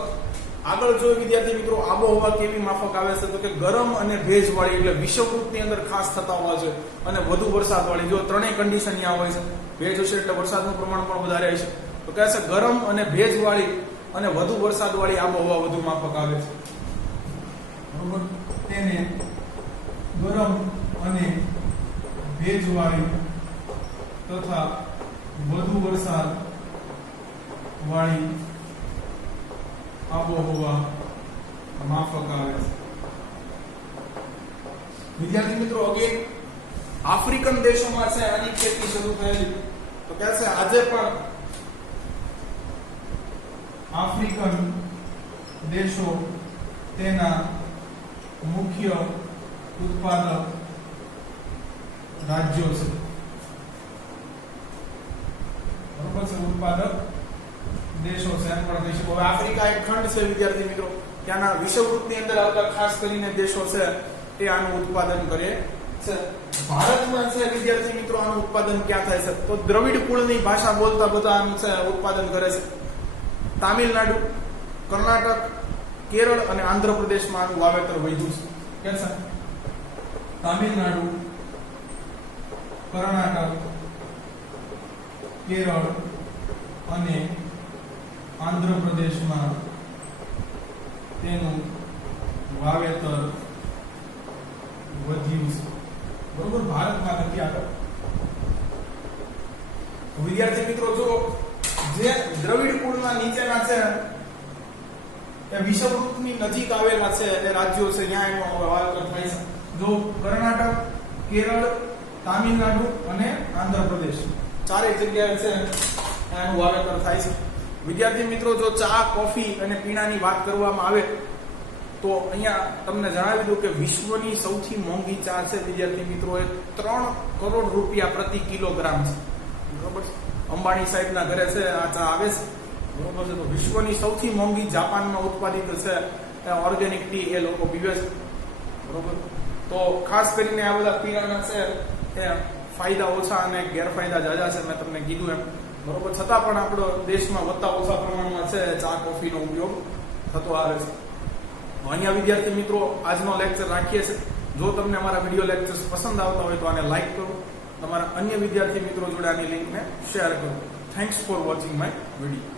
આગળ જોઈએ વિદ્યાર્થી મિત્રો, આબોહવા કેવી માફક આવે છે. તો કે ગરમ અને ભેજવાળી, એટલે વિષુવવૃત્તની અંદર ખાસ થતા હોવા છે, અને વધુ વરસાદવાળી. જો ત્રણેય કન્ડિશન ત્યાં હોય છે. ભેજ હશે એટલે વરસાદનું પ્રમાણ પણ વધારે હશે. તો કહે છે ગરમ અને ભેજવાળી અને વધુ વરસાદવાળી આબોહવા વધુ માફક આવે છે. બરોબર? તેને ગરમ અને ભેજવાળી તથા વધુ વરસાદ વાળી આબોહવા માફક આવે છે. વિદ્યાર્થી મિત્રો, અગેન આફ્રિકન દેશોમાં છે આની ખેતી શરૂ થયેલી. તો કહે છે આજે પણ આફ્રિકન દેશો તેના મુખ્ય ઉત્પાદક રાજ્યો છે. બરોબર છે? ઉત્પાદક દેશો છે એમ પણ કહી શકો. હવે આફ્રિકા એક ખંડ છે વિદ્યાર્થી મિત્રો, ત્યાંના વિષુવવૃત્તની અંદર આવતા ખાસ કરીને દેશો છે એ આનું ઉત્પાદન કરે છે. ભારતમાં છે વિદ્યાર્થી મિત્રો આનું ઉત્પાદન ક્યાં થાય છે? તો દ્રવિડ કુળની ભાષા બોલતા બધા આનું છે ઉત્પાદન કરે છે. તામિલનાડુ, કર્ણાટક, કેરળ અને આંધ્રપ્રદેશમાં આનું વાવેતર વધ્યું છે. કે છે તામિલનાડુ, કર્ણાટક, કેરળ અને આંધ્રપ્રદેશમાં તેનું વાવેતર વધ્યું છે. બરોબર? ભારતમાં નથી આગળ. વિદ્યાર્થી મિત્રો, જો જે દ્રવિડ કુળના નીચેના છે એ વિષુવવૃત્તની નજીક આવેલા છે એ રાજ્યો છે, ત્યાં એનું વાવેતર થાય છે. જો કર્ણાટક, કેરળ, તામિલનાડુ અને આંધ્રપ્રદેશ ચારેય જગ્યાએ છે એનું વાવેતર થાય છે. વિદ્યાર્થી મિત્રો, જો ચા, કોફી અને પીણાની વાત કરવામાં આવે તો અહીંયા તમને જણાવી દઉં કે વિશ્વની સૌથી મોંઘી ચા છે વિદ્યાર્થી મિત્રો, એ 3 કરોડ રૂપિયા પ્રતિ કિલોગ્રામ છે. બરોબર? અંબાણી સાહેબના ઘરે છે આ ચા આવે છે. બરોબર છે? તો વિશ્વની સૌથી મોંઘી જાપાનમાં ઉત્પાદિત છે ઓર્ગેનિક ટી એ લોકો પીવે છે. બરોબર? તો ખાસ કરીને આ બધા પીણાના છે એ ફાયદા ઓછા અને ગેરફાયદા જાજા છે, મેં તમને કીધું એમ. બરોબર? છતાં પણ આપણો દેશમાં વધતા ઓછા પ્રમાણમાં છે ચા, કોફીનો ઉપયોગ થતો આવે છે. અહીંયા વિદ્યાર્થી મિત્રો આજનો લેક્ચર રાખીએ છીએ. જો તમને અમારા વિડીયો લેક્ચર્સ પસંદ આવતા હોય તો આને લાઈક કરો, તમારા અન્ય વિદ્યાર્થી મિત્રો જોડે આની લિંકને શેર કરો. Thanks for watching my video.